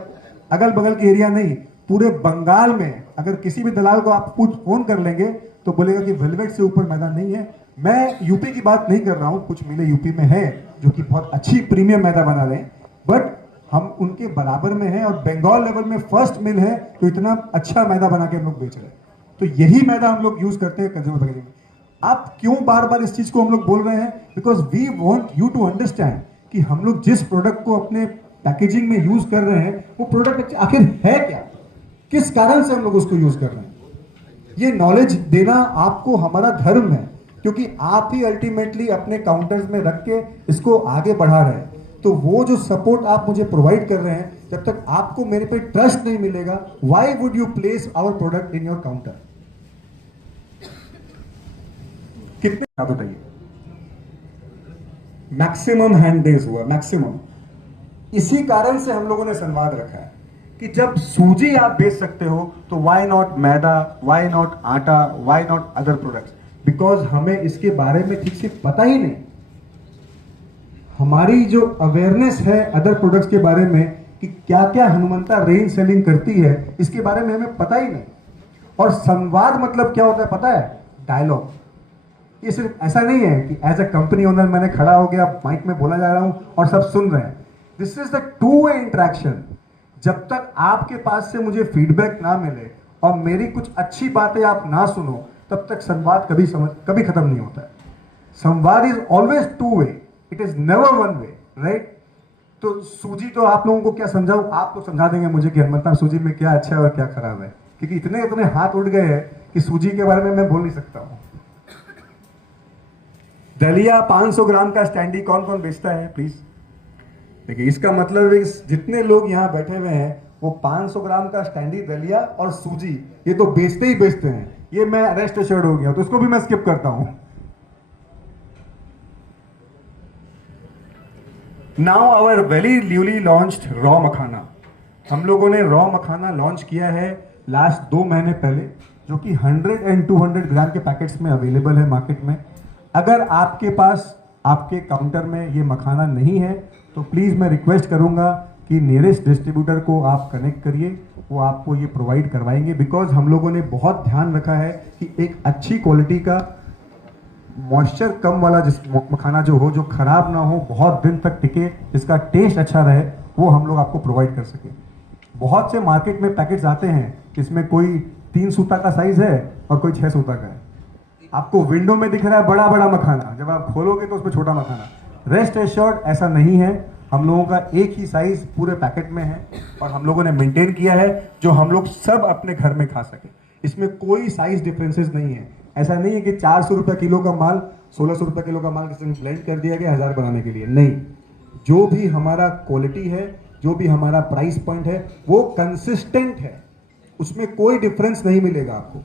अगल बगल के एरिया नहीं, पूरे बंगाल में अगर किसी भी दलाल को आप फोन कर लेंगे तो बोलेगा कि वेलवेट से ऊपर मैदा नहीं है। मैं यूपी की बात नहीं कर रहा हूं, कुछ मिलें यूपी में है जो कि बहुत अच्छी प्रीमियम मैदा बना रहे हैं, बट हम उनके बराबर में हैं और बंगाल लेवल में फर्स्ट मिल है तो इतना अच्छा मैदा बना के हम लोग बेच रहे हैं। तो यही मैदा हम लोग यूज करते हैं कंज्यूमर पैकेजिंग में। आप क्यों बार बार इस चीज को हम लोग बोल रहे हैं? Because we want you to understand कि हम लोग जिस प्रोडक्ट को अपने पैकेजिंग में यूज कर रहे हैं वो प्रोडक्ट आखिर है क्या, किस कारण से हम लोग उसको यूज कर रहे हैं। ये नॉलेज देना आपको हमारा धर्म है, क्योंकि आप ही अल्टीमेटली अपने काउंटर्स में रख के इसको आगे बढ़ा रहे हैं। तो वो जो सपोर्ट आप मुझे प्रोवाइड कर रहे हैं, जब तक आपको मेरे पे ट्रस्ट नहीं मिलेगा, why would you place our product in your counter. कितने आप बताइए, मैक्सिमम हैंड डेज हुआ, मैक्सिमम। इसी कारण से हम लोगों ने संवाद रखा है कि जब सूजी आप बेच सकते हो तो why not maida, why not atta, why not other products. Because हमें इसके बारे में ठीक से पता ही नहीं। हमारी जो अवेयरनेस है अदर प्रोडक्ट्स के बारे में कि क्या क्या हनुमंता रेंज सेलिंग करती है, इसके बारे में हमें पता ही नहीं। और संवाद मतलब क्या होता है पता है? डायलॉग। ये सिर्फ ऐसा नहीं है कि एज अ कंपनी ओनर मैंने खड़ा हो गया, माइक में बोला जा रहा हूं और सब सुन रहे हैं। This is the two way interaction. जब तक आपके पास से मुझे फीडबैक ना मिले और मेरी कुछ अच्छी बातें आप ना सुनो, तब तक संवाद कभी खत्म नहीं होता है। संवाद is always two way, it is never one way, right. तो सूजी तो आप लोगों को क्या समझाऊं, आप तो समझा देंगे मुझे कि हनुमंता सूजी में क्या अच्छा है और क्या खराब है, क्योंकि इतने हाथ उठ गए हैं कि सूजी के बारे में मैं बोल नहीं सकता हूं। दलिया 500 ग्राम का स्टैंडी कौन कौन बेचता है प्लीज? देखिए, इसका मतलब है जितने लोग यहां बैठे हुए हैं वो 500 ग्राम का स्टैंडी दलिया और सूजी ये तो बेचते ही बेचते हैं। ये मैं रेस्ट एश्योर्ड हो गया, तो उसको भी मैं स्किप करता हूं। Now our very newly launched raw makhana. हम लोगों ने रॉ मखाना लॉन्च किया है लास्ट 2 महीने पहले, जो कि 100 एंड 200 ग्राम के पैकेट्स में अवेलेबल है मार्केट में। अगर आपके पास आपके काउंटर में ये मखाना नहीं है तो प्लीज़ मैं रिक्वेस्ट करूंगा कि नियरेस्ट डिस्ट्रीब्यूटर को आप कनेक्ट करिए, वो आपको ये प्रोवाइड करवाएंगे। बिकॉज हम लोगों ने बहुत ध्यान रखा है कि एक अच्छी क्वालिटी का मॉइस्चर कम वाला जिस मखाना जो हो, जो खराब ना हो, बहुत दिन तक टिके, जिसका टेस्ट अच्छा रहे, वो हम लोग आपको प्रोवाइड कर सके। बहुत से मार्केट में पैकेट्स आते हैं जिसमें कोई 3 सूता का साइज है और कोई 6 सूता का है। आपको विंडो में दिख रहा है बड़ा बड़ा मखाना, जब आप खोलोगे तो उसमें छोटा मखाना। रेस्ट एश्योर्ड ऐसा नहीं है, हम लोगों का एक ही साइज पूरे पैकेट में है और हम लोगों ने मेंटेन किया है जो हम लोग सब अपने घर में खा सके। इसमें कोई साइज डिफरेंसेस नहीं है। ऐसा नहीं है कि 400 रुपये किलो का माल 1600 रुपये किलो का माल किसी ने ब्लेंड कर दिया गया 1000 बनाने के लिए, नहीं। जो भी हमारा क्वालिटी है, जो भी हमारा प्राइस पॉइंट है, वो कंसिस्टेंट है, उसमें कोई डिफरेंस नहीं मिलेगा आपको,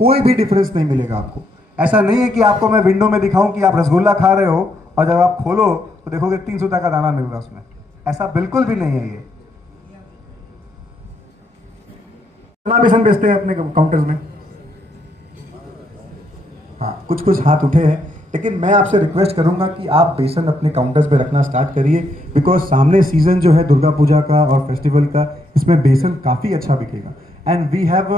कोई भी डिफरेंस नहीं मिलेगा आपको। ऐसा नहीं है कि आपको मैं विंडो में दिखाऊं कि आप रसगुल्ला खा रहे हो और जब आप खोलो तो देखोगे 300 का दाना मिल रहा है उसमें, ऐसा बिल्कुल भी नहीं है। ये चना बेसन बेचते हैं अपने काउंटर्स में, हाँ कुछ कुछ हाथ उठे हैं, लेकिन मैं आपसे रिक्वेस्ट करूंगा कि आप बेसन अपने काउंटर्स पे रखना स्टार्ट करिए, बिकॉज सामने सीजन जो है दुर्गा पूजा का और फेस्टिवल का, इसमें बेसन काफी अच्छा बिकेगा। And we have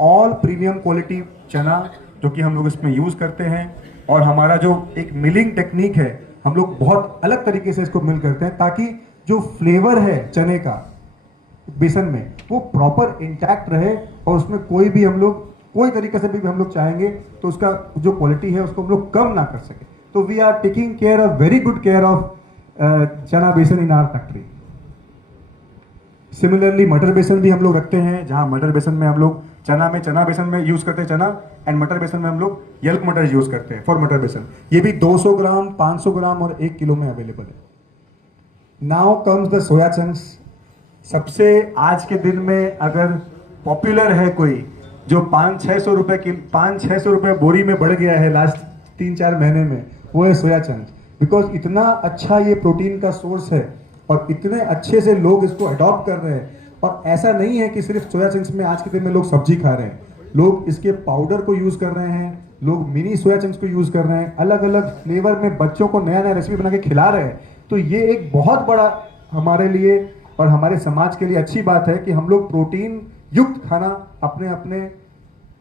all premium quality chana जो कि हम लोग इसमें यूज करते हैं, और हमारा जो एक मिलिंग टेक्निक है, हम लोग बहुत अलग तरीके से इसको मिल करते हैं ताकि जो फ्लेवर है चने का बेसन में वो प्रॉपर इंटैक्ट रहे, और उसमें कोई भी हम लोग कोई तरीके से भी हम लोग चाहेंगे तो उसका जो क्वालिटी है उसको हम लोग कम ना कर सके। तो we are taking care of very good care of chana besan in our factory. Similarly मटर बेसन भी हम लोग रखते हैं, जहां मटर बेसन में हम लोग चना बेसन में यूज करते हैं चना, एंड मटर बेसन में हम लोग यल्क मटर यूज करते हैं फॉर मटर बेसन। ये भी 200 ग्राम 500 ग्राम और 1 किलो में अवेलेबल है। Now comes the soya chunks. सबसे आज के दिन में अगर पॉपुलर है कोई जो 500-600 रुपए की 500-600 रुपए बोरी में बढ़ गया है लास्ट 3-4 महीने में, वो है सोया चंक्स। बिकॉज इतना अच्छा ये प्रोटीन का सोर्स है और इतने अच्छे से लोग इसको अडॉप्ट कर रहे हैं। और ऐसा नहीं है कि सिर्फ सोया चंक्स में आज के दिन में लोग सब्जी खा रहे हैं, लोग इसके पाउडर को यूज कर रहे हैं, लोग मिनी सोया चंक्स को यूज कर रहे हैं, अलग अलग फ्लेवर में बच्चों को नया नया रेसिपी बना के खिला रहे हैं। तो ये एक बहुत बड़ा हमारे लिए और हमारे समाज के लिए अच्छी बात है कि हम लोग प्रोटीन युक्त खाना अपने अपने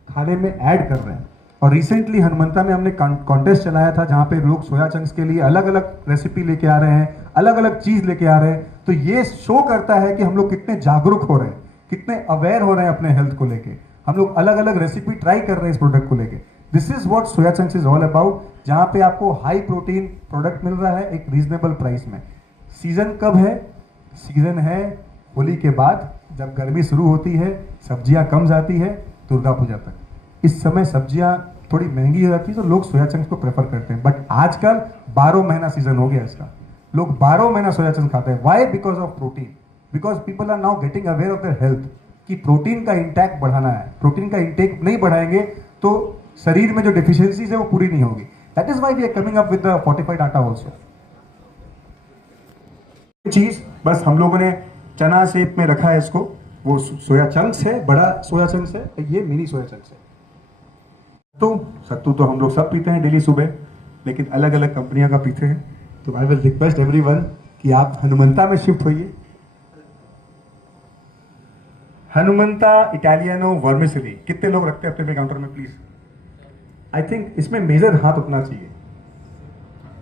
खाने में ऐड कर रहे हैं। और रिसेंटली हनुमंता में हमने कॉन्टेस्ट चलाया था जहां पे लोग सोया चंक्स के लिए अलग अलग रेसिपी लेके आ रहे हैं, अलग अलग चीज लेके आ रहे हैं। तो ये शो करता है कि हम लोग कितने जागरूक हो रहे हैं, कितने अवेयर हो रहे हैं अपने हेल्थ को लेके। हम लोग अलग अलग रेसिपी ट्राई कर रहे हैं इस प्रोडक्ट को लेके। This is what soya chunks is all about, जहां पे आपको हाई प्रोटीन प्रोडक्ट मिल रहा है एक रीजनेबल प्राइस में। सीजन कब है? सीजन है होली के बाद, जब गर्मी शुरू होती है, सब्जियां कम जाती है, दुर्गा पूजा तक। इस समय सब्जियां थोड़ी महंगी हो जाती है तो लोग सोया चंक्स को प्रेफर करते हैं। बट आजकल 12 महीना सीजन हो गया इसका, लोग 12 महीना सोया चंक्स खाते हैं। Why? Because of protein. Because people are now getting aware of their health कि प्रोटीन का इंटेक बढ़ाना है। प्रोटीन का इंटेक नहीं बढ़ाएंगे तो शरीर में जो डिफिशियंसीज है वो पूरी नहीं होगी। That is why we are coming up with the fortified atta also. चीज बस हम लोगों ने चना शेप में रखा है इसको, वो सोया चंक्स है, बड़ा सोया चंक्स है, ये मिनी सोया चंक्स है। तो सत्तू तो हम लोग सब पीते हैं डेली सुबह, लेकिन अलग अलग कंपनियों का पीते हैं। तो आई विल रिक्वेस्ट एवरीवन कि आप हनुमंता में शिफ्ट होइए। हनुमंता इटालियनो वर्मिसेली कितने लोग रखते हैं अपने काउंटर में? प्लीज, आई थिंक इसमें मेजर हाथ उठना चाहिए,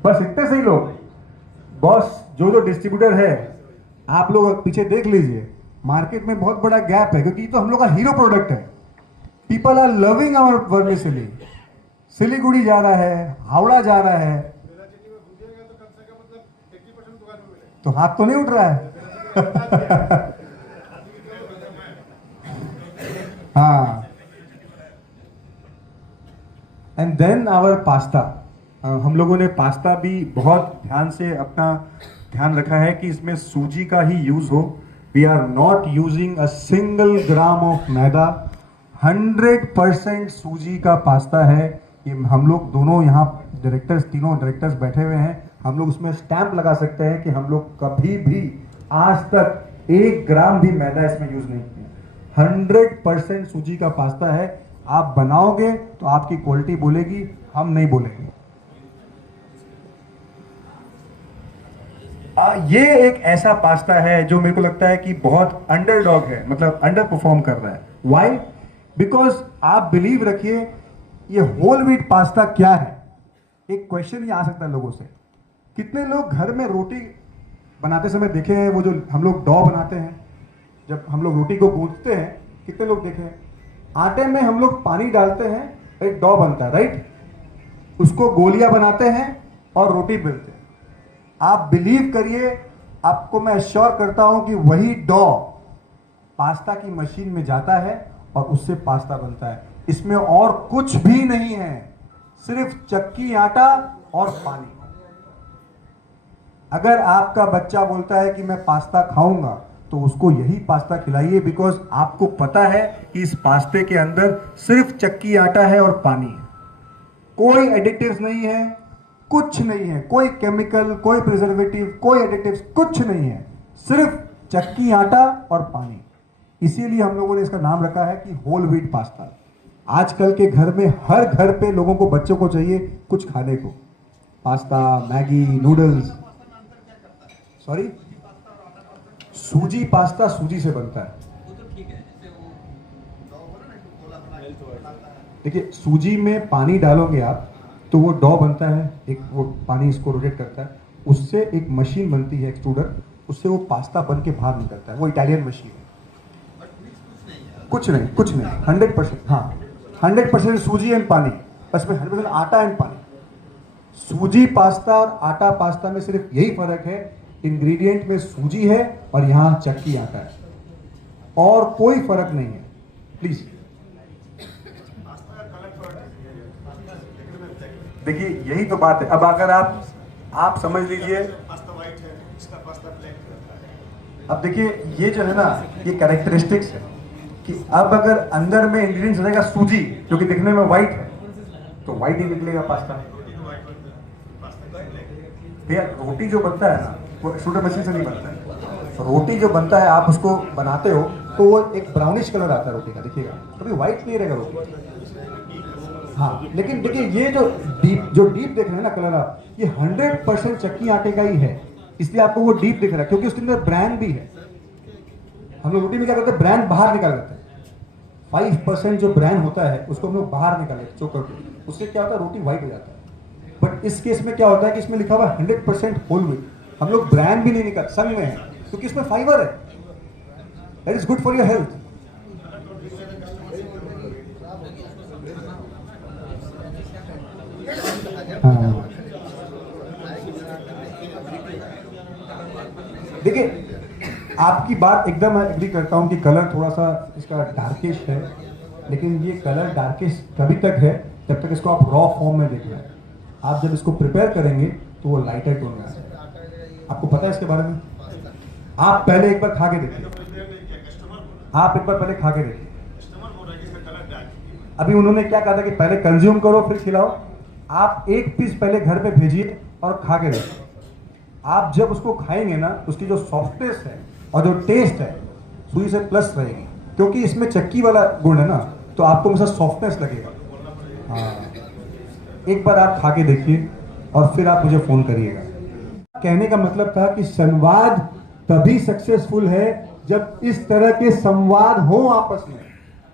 बस इतने सही लोग। बॉस जो डिस्ट्रीब्यूटर है, आप लोग पीछे देख लीजिए, मार्केट में बहुत बड़ा गैप है, क्योंकि ये तो हम लोग का हीरो प्रोडक्ट है। People are loving our vermicelli. Siliguri जा रहा है, हावड़ा जा रहा है, तो हाथ तो नहीं उठ रहा है। हाँ, एंड देन आवर पास्ता। हम लोगों ने पास्ता भी बहुत ध्यान से अपना ध्यान रखा है कि इसमें सूजी का ही यूज हो। We are not using a single gram of maida, 100% सूजी का पास्ता है। ये हम लोग दोनों यहाँ डायरेक्टर्स, तीनों डायरेक्टर्स बैठे हुए हैं, हम लोग उसमें स्टैंप लगा सकते हैं कि हम लोग कभी भी आज तक 1 ग्राम भी मैदा इसमें यूज नहीं किया। 100% सूजी का पास्ता है। आप बनाओगे तो आपकी क्वालिटी बोलेगी, हम नहीं बोलेंगे। ये एक ऐसा पास्ता है जो मेरे को लगता है कि बहुत अंडरडॉग है, मतलब अंडर परफॉर्म कर रहा है। व्हाई? बिकॉज आप बिलीव रखिए, ये होल व्हीट पास्ता क्या है, एक क्वेश्चन ये आ सकता है लोगों से। कितने लोग घर में रोटी बनाते समय देखे हैं, वो जो हम लोग डॉ बनाते हैं, जब हम लोग रोटी को गूंथते हैं, कितने लोग देखे हैं? आटे में हम लोग पानी डालते हैं, एक डॉ बनता है, राइट? उसको गोलियां बनाते हैं और रोटी बेलते हैं। आप बिलीव करिए, आपको मैं एश्योर करता हूं कि वही डॉ पास्ता की मशीन में जाता है और उससे पास्ता बनता है। इसमें और कुछ भी नहीं है, सिर्फ चक्की आटा और पानी। अगर आपका बच्चा बोलता है कि मैं पास्ता खाऊंगा, तो उसको यही पास्ता खिलाइए, बिकॉज आपको पता है कि इस पास्ते के अंदर सिर्फ चक्की आटा है और पानी है। कोई एडिटिव्स नहीं है, कुछ नहीं है, कोई केमिकल, कोई प्रिजर्वेटिव, कोई एडिटिव्स, कुछ नहीं है, सिर्फ चक्की आटा और पानी। इसीलिए हम लोगों ने इसका नाम रखा है कि होल व्हीट पास्ता। आजकल के घर में हर घर पे लोगों को, बच्चों को चाहिए कुछ खाने को, पास्ता, मैगी, नूडल्स। सॉरी, सूजी पास्ता सूजी से बनता है। देखिए, सूजी में पानी डालोगे आप तो वो डॉ बनता है, एक वो पानी इसको रोटेट करता है, उससे एक मशीन बनती है एक्सट्रूडर, उससे वो पास्ता बन के बाहर निकलता है। वो इटालियन मशीन है। कुछ नहीं, कुछ नहीं, 100%। हाँ, 100% सूजी एंड पानी, बस में 100% आटा एंड पानी। सूजी पास्ता और आटा पास्ता में सिर्फ यही फर्क है, इंग्रेडिएंट में सूजी है और यहाँ चक्की आटा है, और कोई फर्क नहीं है। प्लीज देखिए, यही तो बात है। अब अगर आप समझ लीजिए, अब देखिए ये जो है ना, ये कैरेक्टरिस्टिक्स है कि अब अगर अंदर में इंग्रेडिएंट्स रहेगा सूजी, जो कि दिखने में व्हाइट है, तो व्हाइट ही निकलेगा पास्ता। भैया, रोटी जो बनता है ना, वो एक्सट्रूडर मशीन से नहीं बनता है। रोटी जो बनता है, आप उसको बनाते हो तो वो एक ब्राउनिश कलर आता है रोटी का, देखिएगा, कभी व्हाइट नहीं रहेगा रोटी। हाँ, लेकिन देखिए ये जो डीप देख रहे हैं ना कलर आप, ये 100% चक्की आटे का ही है, इसलिए आपको वो डीप दिख रहा है, क्योंकि उसके अंदर ब्रांड भी है। हम लोग रोटी में क्या करते हैं, ब्रांड बाहर निकाल देते हैं। 5% जो ब्रांड होता है उसको हम लोग बाहर निकाले चोकर के, उससे क्या होता है, रोटी व्हाइट हो जाता है। बट इस केस में क्या होता है कि इसमें लिखा हुआ है 100% होल व्हीट। हम लोग ब्रांड भी नहीं निकाल, संग में है, क्योंकि इसमें फाइबर है, that is good for your health. हाँ, देखिए, आपकी बात एकदम मैं एग्री करता हूं कि कलर थोड़ा सा इसका डार्किश है, लेकिन ये कलर डार्किश तभी तक है जब तक इसको आप रॉ फॉर्म में देख रहे हैं। आप जब इसको प्रिपेयर करेंगे तो वो लाइटर टोन में आएगा। आपको पता है इसके बारे में? आप पहले एक बार खा के देखिए, आप एक बार पहले खा के देखिए। अभी उन्होंने क्या कहा था कि पहले कंज्यूम करो फिर खिलाओ। आप एक पीस पहले घर पे भेजिए और खा के देखिए। आप जब उसको खाएंगे ना, उसकी जो सॉफ्टनेस है और जो टेस्ट है सुई से प्लस रहेगी, क्योंकि इसमें चक्की वाला गुण है ना, तो आपको हमेशा सॉफ्टनेस लगेगा। हाँ, एक बार आप खा के देखिए और फिर आप मुझे फोन करिएगा। कहने का मतलब था कि संवाद तभी सक्सेसफुल है जब इस तरह के संवाद हो आपस में,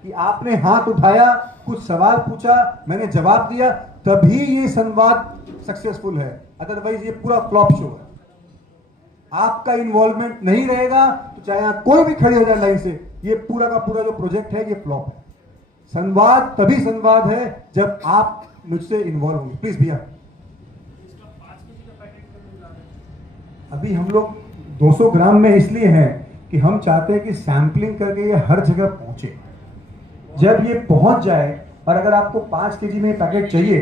कि आपने हाथ उठाया, कुछ सवाल पूछा, मैंने जवाब दिया, तभी ये संवाद सक्सेसफुल है। अदरवाइज ये पूरा फ्लॉप शो है। आपका इन्वॉल्वमेंट नहीं रहेगा तो चाहे आप कोई भी खड़े हो जाए लाइन से, ये पूरा का पूरा जो प्रोजेक्ट है ये फ्लॉप है। संवाद तभी संवाद है जब आप मुझसे इन्वॉल्व होंगे। प्लीज भैया, अभी हम लोग 200 ग्राम में इसलिए हैं कि हम चाहते हैं कि सैंपलिंग करके ये हर जगह पहुंचे। जब ये पहुंच जाए, और अगर आपको 5 केजी में पैकेट चाहिए,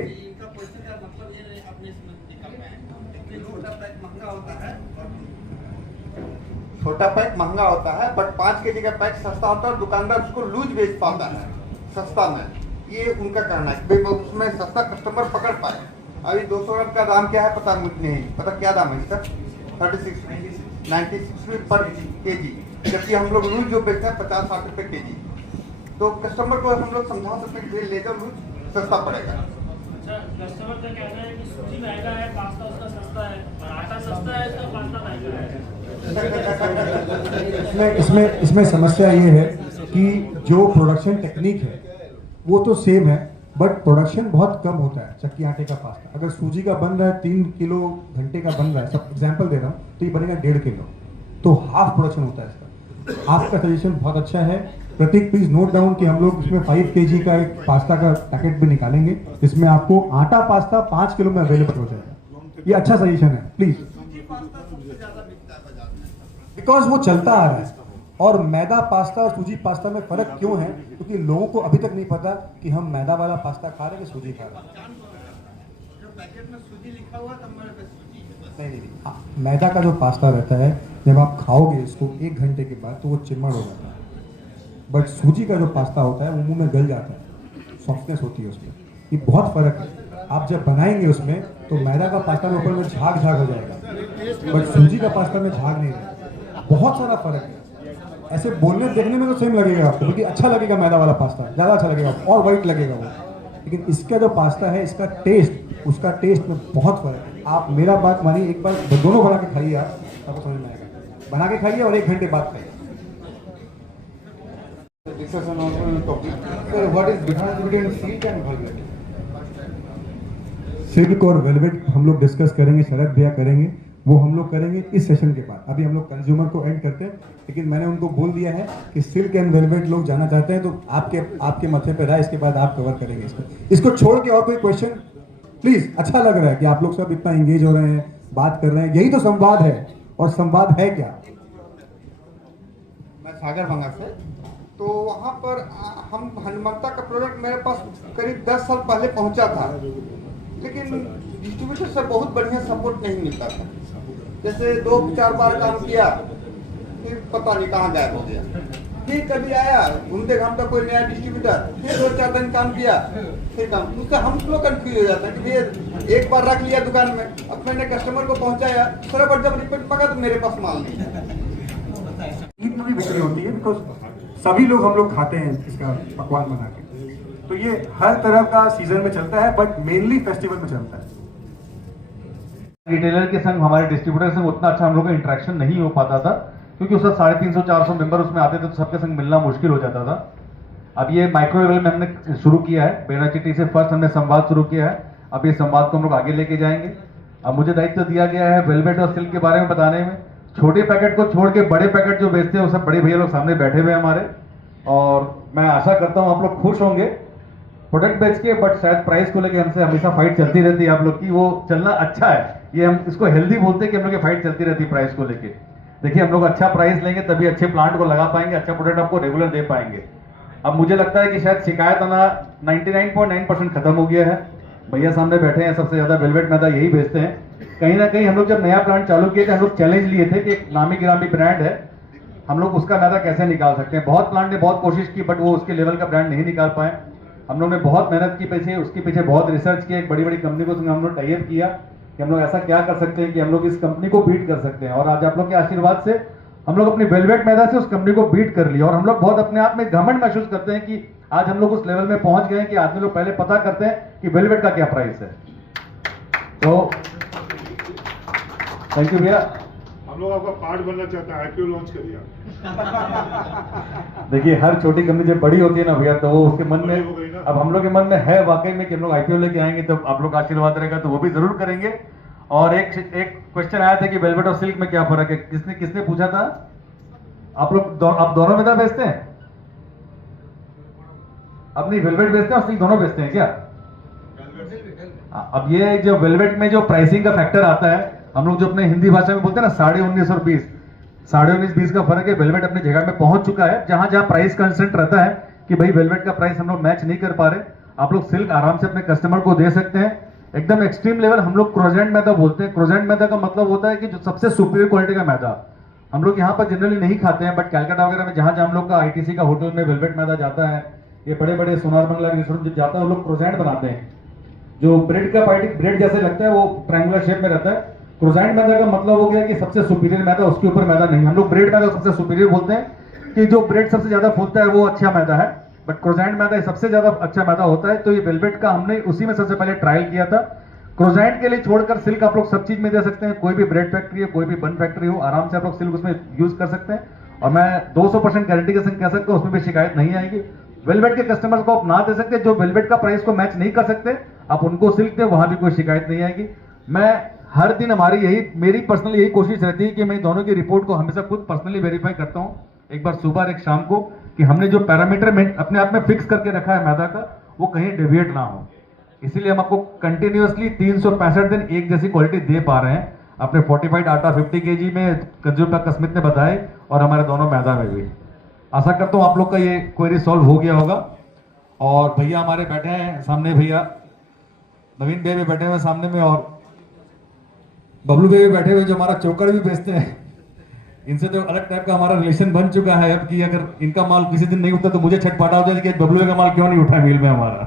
छोटा पैक महंगा होता है, बट 5 केजी का पैक सस्ता होता है और दुकानदार उसको लूज बेच पाता है सस्ता में। ये उनका कहना है कि उसमें सस्ता कस्टमर पकड़ पाए। अभी 200 ग्राम का दाम क्या है पता मुझे नहीं, पता क्या दाम है इसका? 36 96 पर केजी, जबकि हम लोग लूज जो बेचते हैं 50-60 रुपए केजी। तो कस्टमर को हम लोग समझा सकते हैं कि ले जाओ, लूज सस्ता पड़ेगा। अच्छा, कस्टमर का कहना है कि सूजी महंगा है, पास्ता उसका सस्ता है, और आटा सस्ता है, इसका पास्ता महंगा है। इसमें समस्या ये है कि जो प्रोडक्शन टेक्निक है वो तो सेम है, बट प्रोडक्शन बहुत कम होता है चक्की आटे का पास्ता। अगर सूजी का बन रहा है 3 किलो घंटे का बन रहा है, सब एग्जाम्पल दे रहा हूँ, तो ये बनेगा 1.5 किलो, तो हाफ प्रोडक्शन होता है इसका। आपका सजेशन बहुत अच्छा है प्रतीक, प्लीज नोट डाउन कि हम लोग इसमें 5 kg का एक पास्ता का पैकेट भी निकालेंगे, जिसमें आपको आटा पास्ता 5 किलो में अवेलेबल हो जाएगा। ये अच्छा सजेशन है, प्लीज, बिकॉज वो चलता आ रहा है। और मैदा पास्ता और सूजी पास्ता में फर्क क्यों है? क्योंकि लोगों को अभी तक नहीं पता कि हम मैदा वाला पास्ता खा रहे हैं कि सूजी खा रहे हैं। जो पैकेट में सूजी लिखा हुआ तो हमारे पे सूजी है। नहीं, मैदा का जो पास्ता रहता है, जब आप खाओगे इसको 1 घंटे के बाद तो वो चिमड़ हो जाता है, बट सूजी का जो पास्ता होता है वो मुंह में गल जाता है, सॉफ्टनेस होती है उसमें। ये बहुत फर्क है। आप जब बनाएंगे उसमें तो मैदा का पास्ता में ऊपर में झाग झाग हो जाएगा, बट सूजी का पास्ता में झाग नहीं रहेगा। बहुत सारा फर्क है। ऐसे बोलने देखने में तो सेम लगेगा आपको, क्योंकि अच्छा लगेगा मैदा वाला पास्ता, ज़्यादा अच्छा लगेगा और वाइट लगेगा वो, लेकिन इसका जो पास्ता है, इसका टेस्ट, उसका टेस्ट में बहुत फर्क है। आप मेरा बात मानिए, एक बार दोनों बना के खाइए, आप आपको समझ में आएगा। बना के खाइए और 1 घंटे बाद खाइए। Discussion on topic. So what is difference between silk and velvet? Silk और वेलवेट हम लोग डिस्कस करेंगे, शरद भैया करेंगे, वो हम लोग करेंगे इस सेशन के बाद। अभी हम लोग कंज्यूमर को एंड करते हैं, लेकिन मैंने उनको बोल दिया है कि सिल्क एंड वेलवेट लोग जाना चाहते हैं, तो आपके माथे पे रहा, इसके बाद आप कवर करेंगे इसको छोड़ के। और कोई क्वेश्चन प्लीज? अच्छा लग रहा है कि आप लोग सब इतना एंगेज हो रहे हैं, बात कर रहे हैं, यही तो संवाद है। और संवाद है क्या? मैं सागर बंगा से, तो वहाँ पर हम हनुमंता का प्रोडक्ट मेरे पास करीब 10 साल पहले पहुँचा था, लेकिन डिस्ट्रीब्यूटर से बहुत बढ़िया सपोर्ट नहीं मिलता था। जैसे 2-4 बार काम किया, फिर पता नहीं कहाँ गायब हो गया। फिर कभी आया घूमते घामते कोई नया डिस्ट्रीब्यूटर, फिर 2-4 दिन काम किया, फिर काम, उससे हम लोग कंफ्यूज हो जाता है कि फिर एक बार रख लिया दुकान में, अब मैंने कस्टमर को पहुँचाया, थोड़ा बहुत जब रिपीट पका तो मेरे पास माल नहीं है। ईद में भी बिक्री होती है, बिकॉज सभी लोग हम लोग खाते हैं इसका पकवान बना के, तो ये हर तरह का सीजन में चलता है, बट मेनली फेस्टिवल में चलता है। रिटेलर के संग, हमारे डिस्ट्रीब्यूटर के संग उतना अच्छा हम लोग का इंटरेक्शन नहीं हो पाता था, क्योंकि उसका 350-400 मेंबर उसमें आते थे, तो सबके संग मिलना मुश्किल हो जाता था। अब ये माइक्रो लेवल में हमने शुरू किया है, बेना चिट्ठी से फर्स्ट हमने संवाद शुरू किया है। अब ये संवाद को हम लोग आगे लेके जाएंगे। अब मुझे दायित्व दिया गया है वेलवेट और सिल्क के बारे में बताने में। छोटे पैकेट को छोड़ के बड़े पैकेट जो बेचते हैं वो सब बड़े भैया लोग सामने बैठे हुए हैं हमारे, और मैं आशा करता हूँ आप लोग खुश होंगे प्रोडक्ट बेच के, बट शायद प्राइस को लेके हमसे हमेशा फाइट चलती रहती है आप लोग की। वो चलना अच्छा है, ये हम इसको हेल्दी बोलते हैं कि हम लोग की फाइट चलती रहती है प्राइस को लेके। देखिए, हम लोग अच्छा प्राइस लेंगे तभी अच्छे प्लांट को लगा पाएंगे, अच्छा प्रोडक्ट आपको रेगुलर दे पाएंगे। अब मुझे लगता है कि शायद शिकायत आना 99.9% खत्म हो गया है। भैया सामने बैठे हैं, सबसे ज्यादा वेलवेट मैदा यही बेचते हैं। कहीं ना कहीं हम लोग जब नया प्लांट चालू किए थे, हम लोग चैलेंज लिए थे कि एक नामी गिरामी ब्रांड है, हम लोग उसका मैदा कैसे निकाल सकते हैं। बहुत प्लांट ने बहुत कोशिश की, बट वो उसके लेवल का ब्रांड नहीं निकाल पाए। हम लोग ने बहुत मेहनत की पीछे, उसके पीछे बहुत रिसर्च की, एक बड़ी बड़ी कंपनी को हम लोग टाई अप किया कि हम लोग ऐसा क्या कर सकते हैं कि हम लोग इस कंपनी को बीट कर सकते हैं। और आज आप लोग के आशीर्वाद से हम लोग अपनी वेलवेट मैदा से उस कंपनी को बीट कर लिया, और हम लोग बहुत अपने आप में घमंड महसूस करते हैं कि आज हम लोग उस लेवल में पहुंच गए हैं कि आदमी लोग पहले पता करते हैं कि वेलवेट का क्या प्राइस है। तो थैंक यू भैया। हम लोग आपका पार्ट बनना चाहते हैं, आईपीओ लॉन्च करिए। देखिए, हर छोटी कंपनी जब बड़ी होती है ना भैया, तो वो उसके मन में, हो गई ना। अब हम लोग के मन में है वाकई में कि हम लोग आईपीओ लेके आएंगे, तो आप लोग का आशीर्वाद रहेगा तो वो भी जरूर करेंगे। और एक क्वेश्चन आया था कि वेलवेट और सिल्क में क्या फर्क है, किसने पूछा था? आप लोग आप दोनों मैदा बेचते हैं? अपनी वेलवेट बेचते हैं और सिल्क दोनों बेचते हैं क्या? अब ये जो वेलवेट में जो प्राइसिंग का फैक्टर आता है, हम लोग जो अपने हिंदी भाषा में बोलते हैं ना 19.5 और 20, 19.5-20 का फर्क है। वेलवेट अपनी जगह में पहुंच चुका है, जहां जहां प्राइस कंस्टेंट रहता है कि भाई वेलवेट का प्राइस हम लोग मैच नहीं कर पा रहे, आप लोग सिल्क आराम से अपने कस्टमर को दे सकते हैं। एकदम एक्सट्रीम लेवल हम लोग क्रोजेंट मैदा बोलते हैं। क्रोजेंट मैदा का मतलब होता है कि जो सबसे सुपीरियर क्वालिटी का मैदा हम लोग यहाँ पर जनरली नहीं खाते हैं, बट कैलकाटा वगैरह में जहां जहां हम लोग का आईटीसी का होटल में वेलवेट मैदा जाता है, ये बड़े बड़े सोनार बंगला रेस्टोरेंट जाता है, वो लोग क्रोजेंट बनाते हैं। जो ब्रेड का पार्टी ब्रेड जैसे लगता है, वो ट्रायंगुलर शेप में रहता है। क्रोजेंट मैदा का मतलब हो गया कि सबसे सुपीरियर मैदा, उसके ऊपर मैदा नहीं। हम लोग ब्रेड मैदा सबसे सुपीरियर बोलते हैं कि जो ब्रेड सबसे ज्यादा फूलता है वो अच्छा मैदा है, बट क्रोजेंट मैदा सबसे ज्यादा अच्छा मैदा होता है। तो ये वेलवेट का हमने उसी में सबसे पहले ट्रायल किया था। क्रोजेंट के लिए छोड़कर सिल्क आप लोग सब चीज में दे सकते हैं। कोई भी ब्रेड फैक्ट्री हो, कोई भी बन फैक्ट्री हो, आराम से आप लोग सिल्क उसमें यूज कर सकते हैं। और मैं 200% गारंटी के संग कह सकता हूँ उसमें भी शिकायत नहीं आएगी। वेलवेट के कस्टमर को आप ना दे सकते, जो वेलवेट का प्राइस को मैच नहीं कर सकते आप उनको सिल्क दे, वहां भी कोई शिकायत नहीं आएगी। मैं हर दिन मेरी पर्सनली यही कोशिश रहती है कि मैं दोनों की रिपोर्ट को हमेशा खुद पर्सनली वेरीफाई करता हूं, एक बार सुबह और एक शाम को, कि हमने जो पैरामीटर में अपने आप में फिक्स करके रखा है मैदा का, वो कहीं डेविएट ना हो। इसीलिए हम आपको कंटिन्यूअसली 365 दिन एक जैसी क्वालिटी दे पा रहे हैं, अपने फोर्टिफाइड आटा 50 kg में कंज्यूमर कस्मित ने बताए, और हमारे दोनों मैदा में भी। आशा करता हूं आप लोग का ये क्वेरी सॉल्व हो गया होगा। और भैया हमारे बैठे हैं सामने, भैया नवीन भैया भी बैठे हुए सामने में, और बबलू भैया भी बैठे हुए जो हमारा चोकर भी बेचते हैं। इनसे तो अलग टाइप का हमारा रिलेशन बन चुका है अब, कि अगर इनका माल किसी दिन नहीं उठता तो मुझे छटपटा हो जाए कि बबलू भैया का माल क्यों नहीं उठा मिल में हमारा।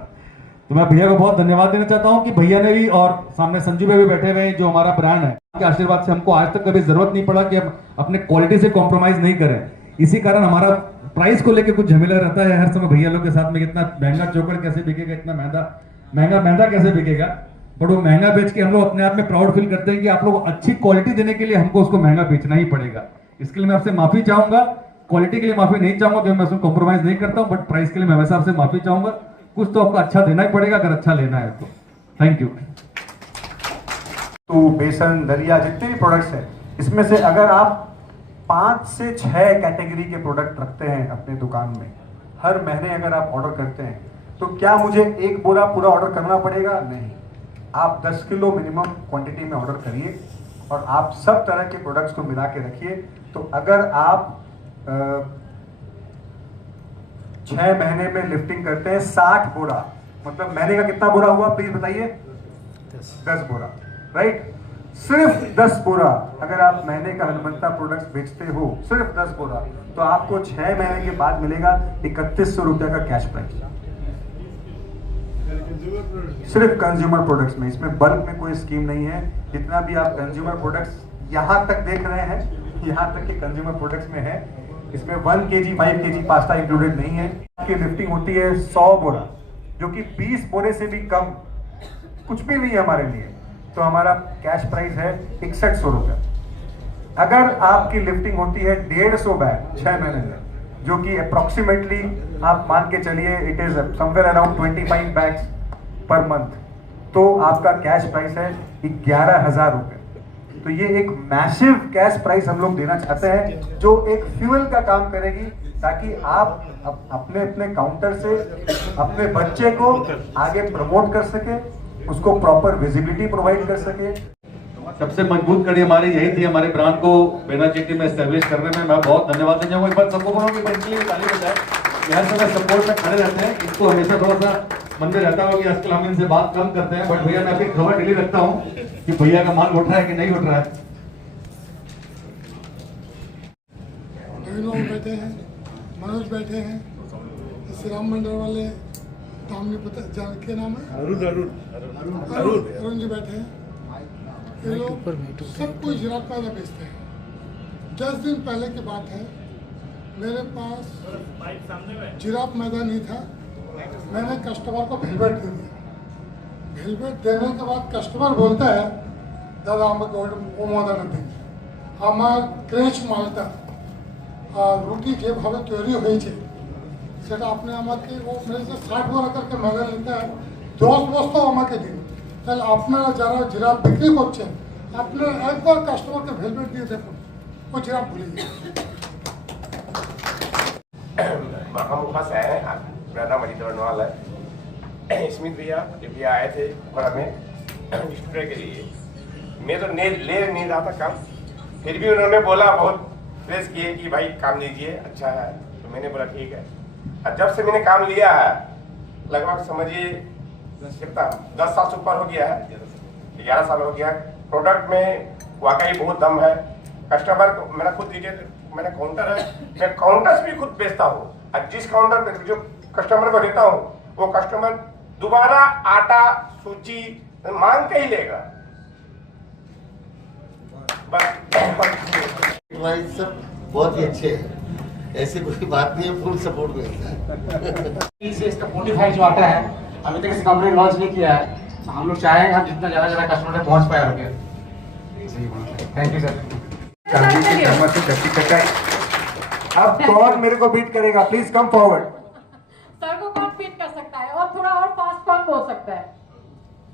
तो मैं भैया को बहुत धन्यवाद देना चाहता हूं कि भैया ने भी, और सामने संजू भाई भी बैठे हुए हैं जो हमारा ब्रांड है, आपके आशीर्वाद से हमको आज तक कभी जरूरत नहीं पड़ा कि हम अपने क्वालिटी से कॉम्प्रोमाइज नहीं करें। इसी कारण हमारा प्राइस को लेकर कुछ झमेला रहता है हर समय भैया लोग के साथ में, इतना महंगा चोकर कैसे बिकेगा, इतना महंगा मैदा कैसे बिकेगा। बट वो महंगा बेच के हम लोग अपने आप में प्राउड फील करते हैं कि आप लोग अच्छी क्वालिटी देने के लिए हमको उसको महंगा बेचना ही पड़ेगा। इसके लिए मैं आपसे माफी चाहूंगा, क्वालिटी के लिए माफी नहीं चाहूंगा क्योंकि मैं उसमें कॉम्प्रोमाइज नहीं करता हूं, बट प्राइस के लिए मैं हमेशा आपसे माफी चाहूंगा। कुछ तो आपको अच्छा देना ही पड़ेगा अगर अच्छा लेना है तो। Thank you. तो बेसन, दलिया, जितने भी प्रोडक्ट्स हैं, इसमें से अगर आप 5 से 6 कैटेगरी के प्रोडक्ट रखते हैं अपने दुकान में, हर महीने अगर आप ऑर्डर करते हैं, तो क्या मुझे एक बोरा पूरा ऑर्डर करना पड़ेगा? नहीं, आप 10 किलो मिनिमम क्वांटिटी में ऑर्डर करिए और आप सब तरह के प्रोडक्ट्स को मिला के रखिए। तो अगर आप 6 महीने में लिफ्टिंग करते हैं 60 बोरा, मतलब महीने का कितना बोरा हुआ प्लीज बताइए? 10 बोरा, राइट? सिर्फ 10 बोरा अगर आप महीने का हनुमंता प्रोडक्ट्स बेचते हो, सिर्फ 10 बोरा, तो आपको 6 महीने के बाद मिलेगा 3100 रुपया का कैश प्राइस, सिर्फ कंज्यूमर प्रोडक्ट्स में। इसमें बल्क में कोई स्कीम नहीं है। जितना भी आप कंज्यूमर प्रोडक्ट्स यहां तक देख रहे हैं, यहां तक के कंज्यूमर प्रोडक्ट्स में है, इसमें 1 kg 5 kg पास्ता इंक्लूडेड नहीं है। की लिफ्टिंग होती है 100 बोरा, जो कि 20 बोरे से भी कम कुछ भी नहीं है हमारे लिए। तो हमारा कैश प्राइस है 6100 रुपया। अगर आपकी लिफ्टिंग होती है 150 बैग 6 महीने में, जो कि अप्रोक्सीमेटली आप मान के चलिए it is somewhere around 25 bags per month, तो आपका कैश प्राइस है 11,000 रुपए। तो ये एक मैसिव कैश प्राइस हम लोग देना चाहते हैं, जो एक फ्यूल का काम करेगी, ताकि आप अपने अपने काउंटर से अपने बच्चे को आगे प्रमोट कर सके, उसको प्रॉपर विजिबिलिटी प्रोवाइड कर सके। सबसे मजबूत कड़ी हमारी यही थी, हमारे ब्रांड को बेनाचिटी में एस्टेब्लिश करने में। मैं बहुत धन्यवाद देना चाहूंगा। एक बार सबको बोलो कि इनके लिए ताली बजाएं, हर समय सपोर्ट में खड़े रहते हैं। इसको हमेशा थोड़ा सा मन में रहता हो कि आजकल हम इनसे बात कम करते हैं, बट भैया मैं आपकी खबर डेली रखता हूँ कि भैया का माल उठ रहा है कि नहीं उठ रहा है। नवीन बैठे हैं, मनोज बैठे हैं, श्री राम मंदिर वाले नाम नहीं पता, जान के नाम है अरुण जी बैठे हैं। ये लोग सब कुछ जिराफ मैदा बेचते हैं। 10 दिन पहले की बात है, मेरे पास जिराफ मैदा नहीं था, मैंने कस्टमर को वेलवेट दे दिया। वेलवेट देने के बाद कस्टमर बोलता है, दादा वो मदद नहीं, আমার ক্রেচ মালটা আর রুটি যেভাবে তৈরি হয়েছে সেটা আপনি আমাকে ও মেরে 60 বড় करके मैदा लेता है, 10 বস্তা আমাকে দিন। তাহলে আপনারা যারা জিরাফ বিক্রি করছেন, আপনারা একবার কাস্টমারকে ভেলভেট দিয়ে দেখুন, ও জিরাফ ভুলে যাবে। हम फंस आए हैं, मेरा नाम अजीत वर्णवाल है। स्मित भैया जब ये आए थे कोरा में स्टूडियो के लिए, मैं तो ले नहीं रहा था काम, फिर भी उन्होंने बोला, बहुत प्रेस किए कि भाई काम लीजिए, अच्छा है। तो मैंने बोला ठीक है। और जब से मैंने काम लिया है, लगभग समझिए कितना 10 साल से ऊपर हो गया है, 11 साल हो गया। प्रोडक्ट में वाकई बहुत दम है। कस्टमर को मेरा खुद रिटेल, मेरा काउंटर है, मैं काउंटर से भी खुद बेचता हूँ। और जिस काउंटर पे जो कस्टमर को देता हूँ, वो कस्टमर दोबारा आटा सूजी मांग के ही लेगा। बस भाई सब बहुत ही अच्छे हैं, ऐसी कोई बात नहीं है, फुल सपोर्ट मिलता है। इसका फोर्टिफाइड जो आटा है, अभी तक इस कंपनी लॉन्च नहीं किया है, तो हम लोग चाहेंगे हम जितना ज़्यादा कस्टमर तक पहुँच पाए। रुपये थैंक यू सर। अब कौन मेरे को बीट करेगा? Please come forward. सर को कौन पिन कर सकता है और थोड़ा और फास्ट कौन बोल सकता है?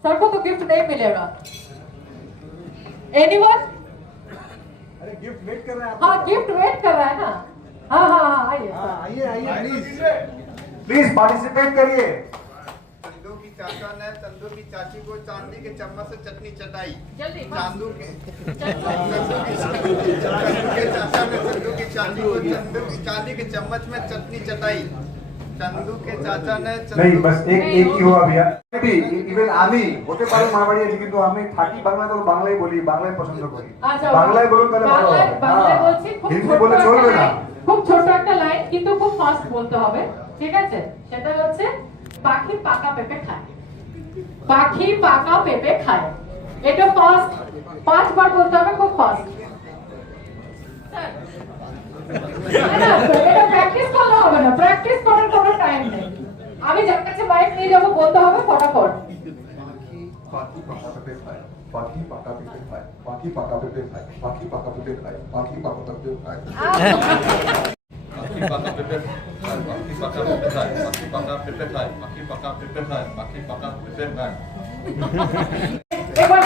सर को तो गिफ्ट नहीं मिलेगा। एनीवन? अरे गिफ्ट वेट कर रहे हैं हाँ गिफ्ट वेट कर रहा है ना। हाँ हाँ हाँ आइए आइए प्लीज पार्टिसिपेट करिए। चंदू की चाचा ने चंदू की चाची को चांदी के चम्मच से चटनी चटाई। जल्दी चांदू के चाचा ने चंदू की चाची को चांदी के चम्मच में चटनी चटाई। चंदू के चाचा ने नहीं बस एक ही हुआ भैया। ইভেন আমি হতে পারি মারবাড়ি আছি কিন্তু আমি থাকি বাংলা তো বাংলাই বলি, বাংলাই পছন্দ করি। আচ্ছা বাংলায় বলুন তাহলে ভালো হবে। বাংলায় বলছি, খুব হিন্দি ছোট বলে একটা চলবে না। লাইন, খুব ছোট একটা লাইন কিন্তু খুব ফাস্ট বলতে হবে, ঠিক আছে? সেটা হচ্ছে পাখি পাকা পেঁপে খায়। পাখি পাকা পেঁপে খায়, এটা ফাস্ট 5 বার বলতে হবে, খুব ফাস্ট। এটা প্র্যাকটিস করলে হবে না, প্র্যাকটিস করার কোনো টাইম নেই। আমি যার কাছে মাইক নিয়ে যাবো বলতে হবে ফটাফট। পাখি পাকা পেঁপে খায়, পাখি পাকা পেঁপে খায়, পাখি পাকা পেঁপে খায়, পাখি পাকা পেঁপে খায়, পাখি পাকা পেঁপে খায়। পাখি পাকা পেঁপে খায়, পাখি পাকা পেঁপে খায়, পাখি পাকা পেঁপে খায়, পাখি পাকা পেঁপে খায়, পাখি পাকা পেঁপে খায়। এবার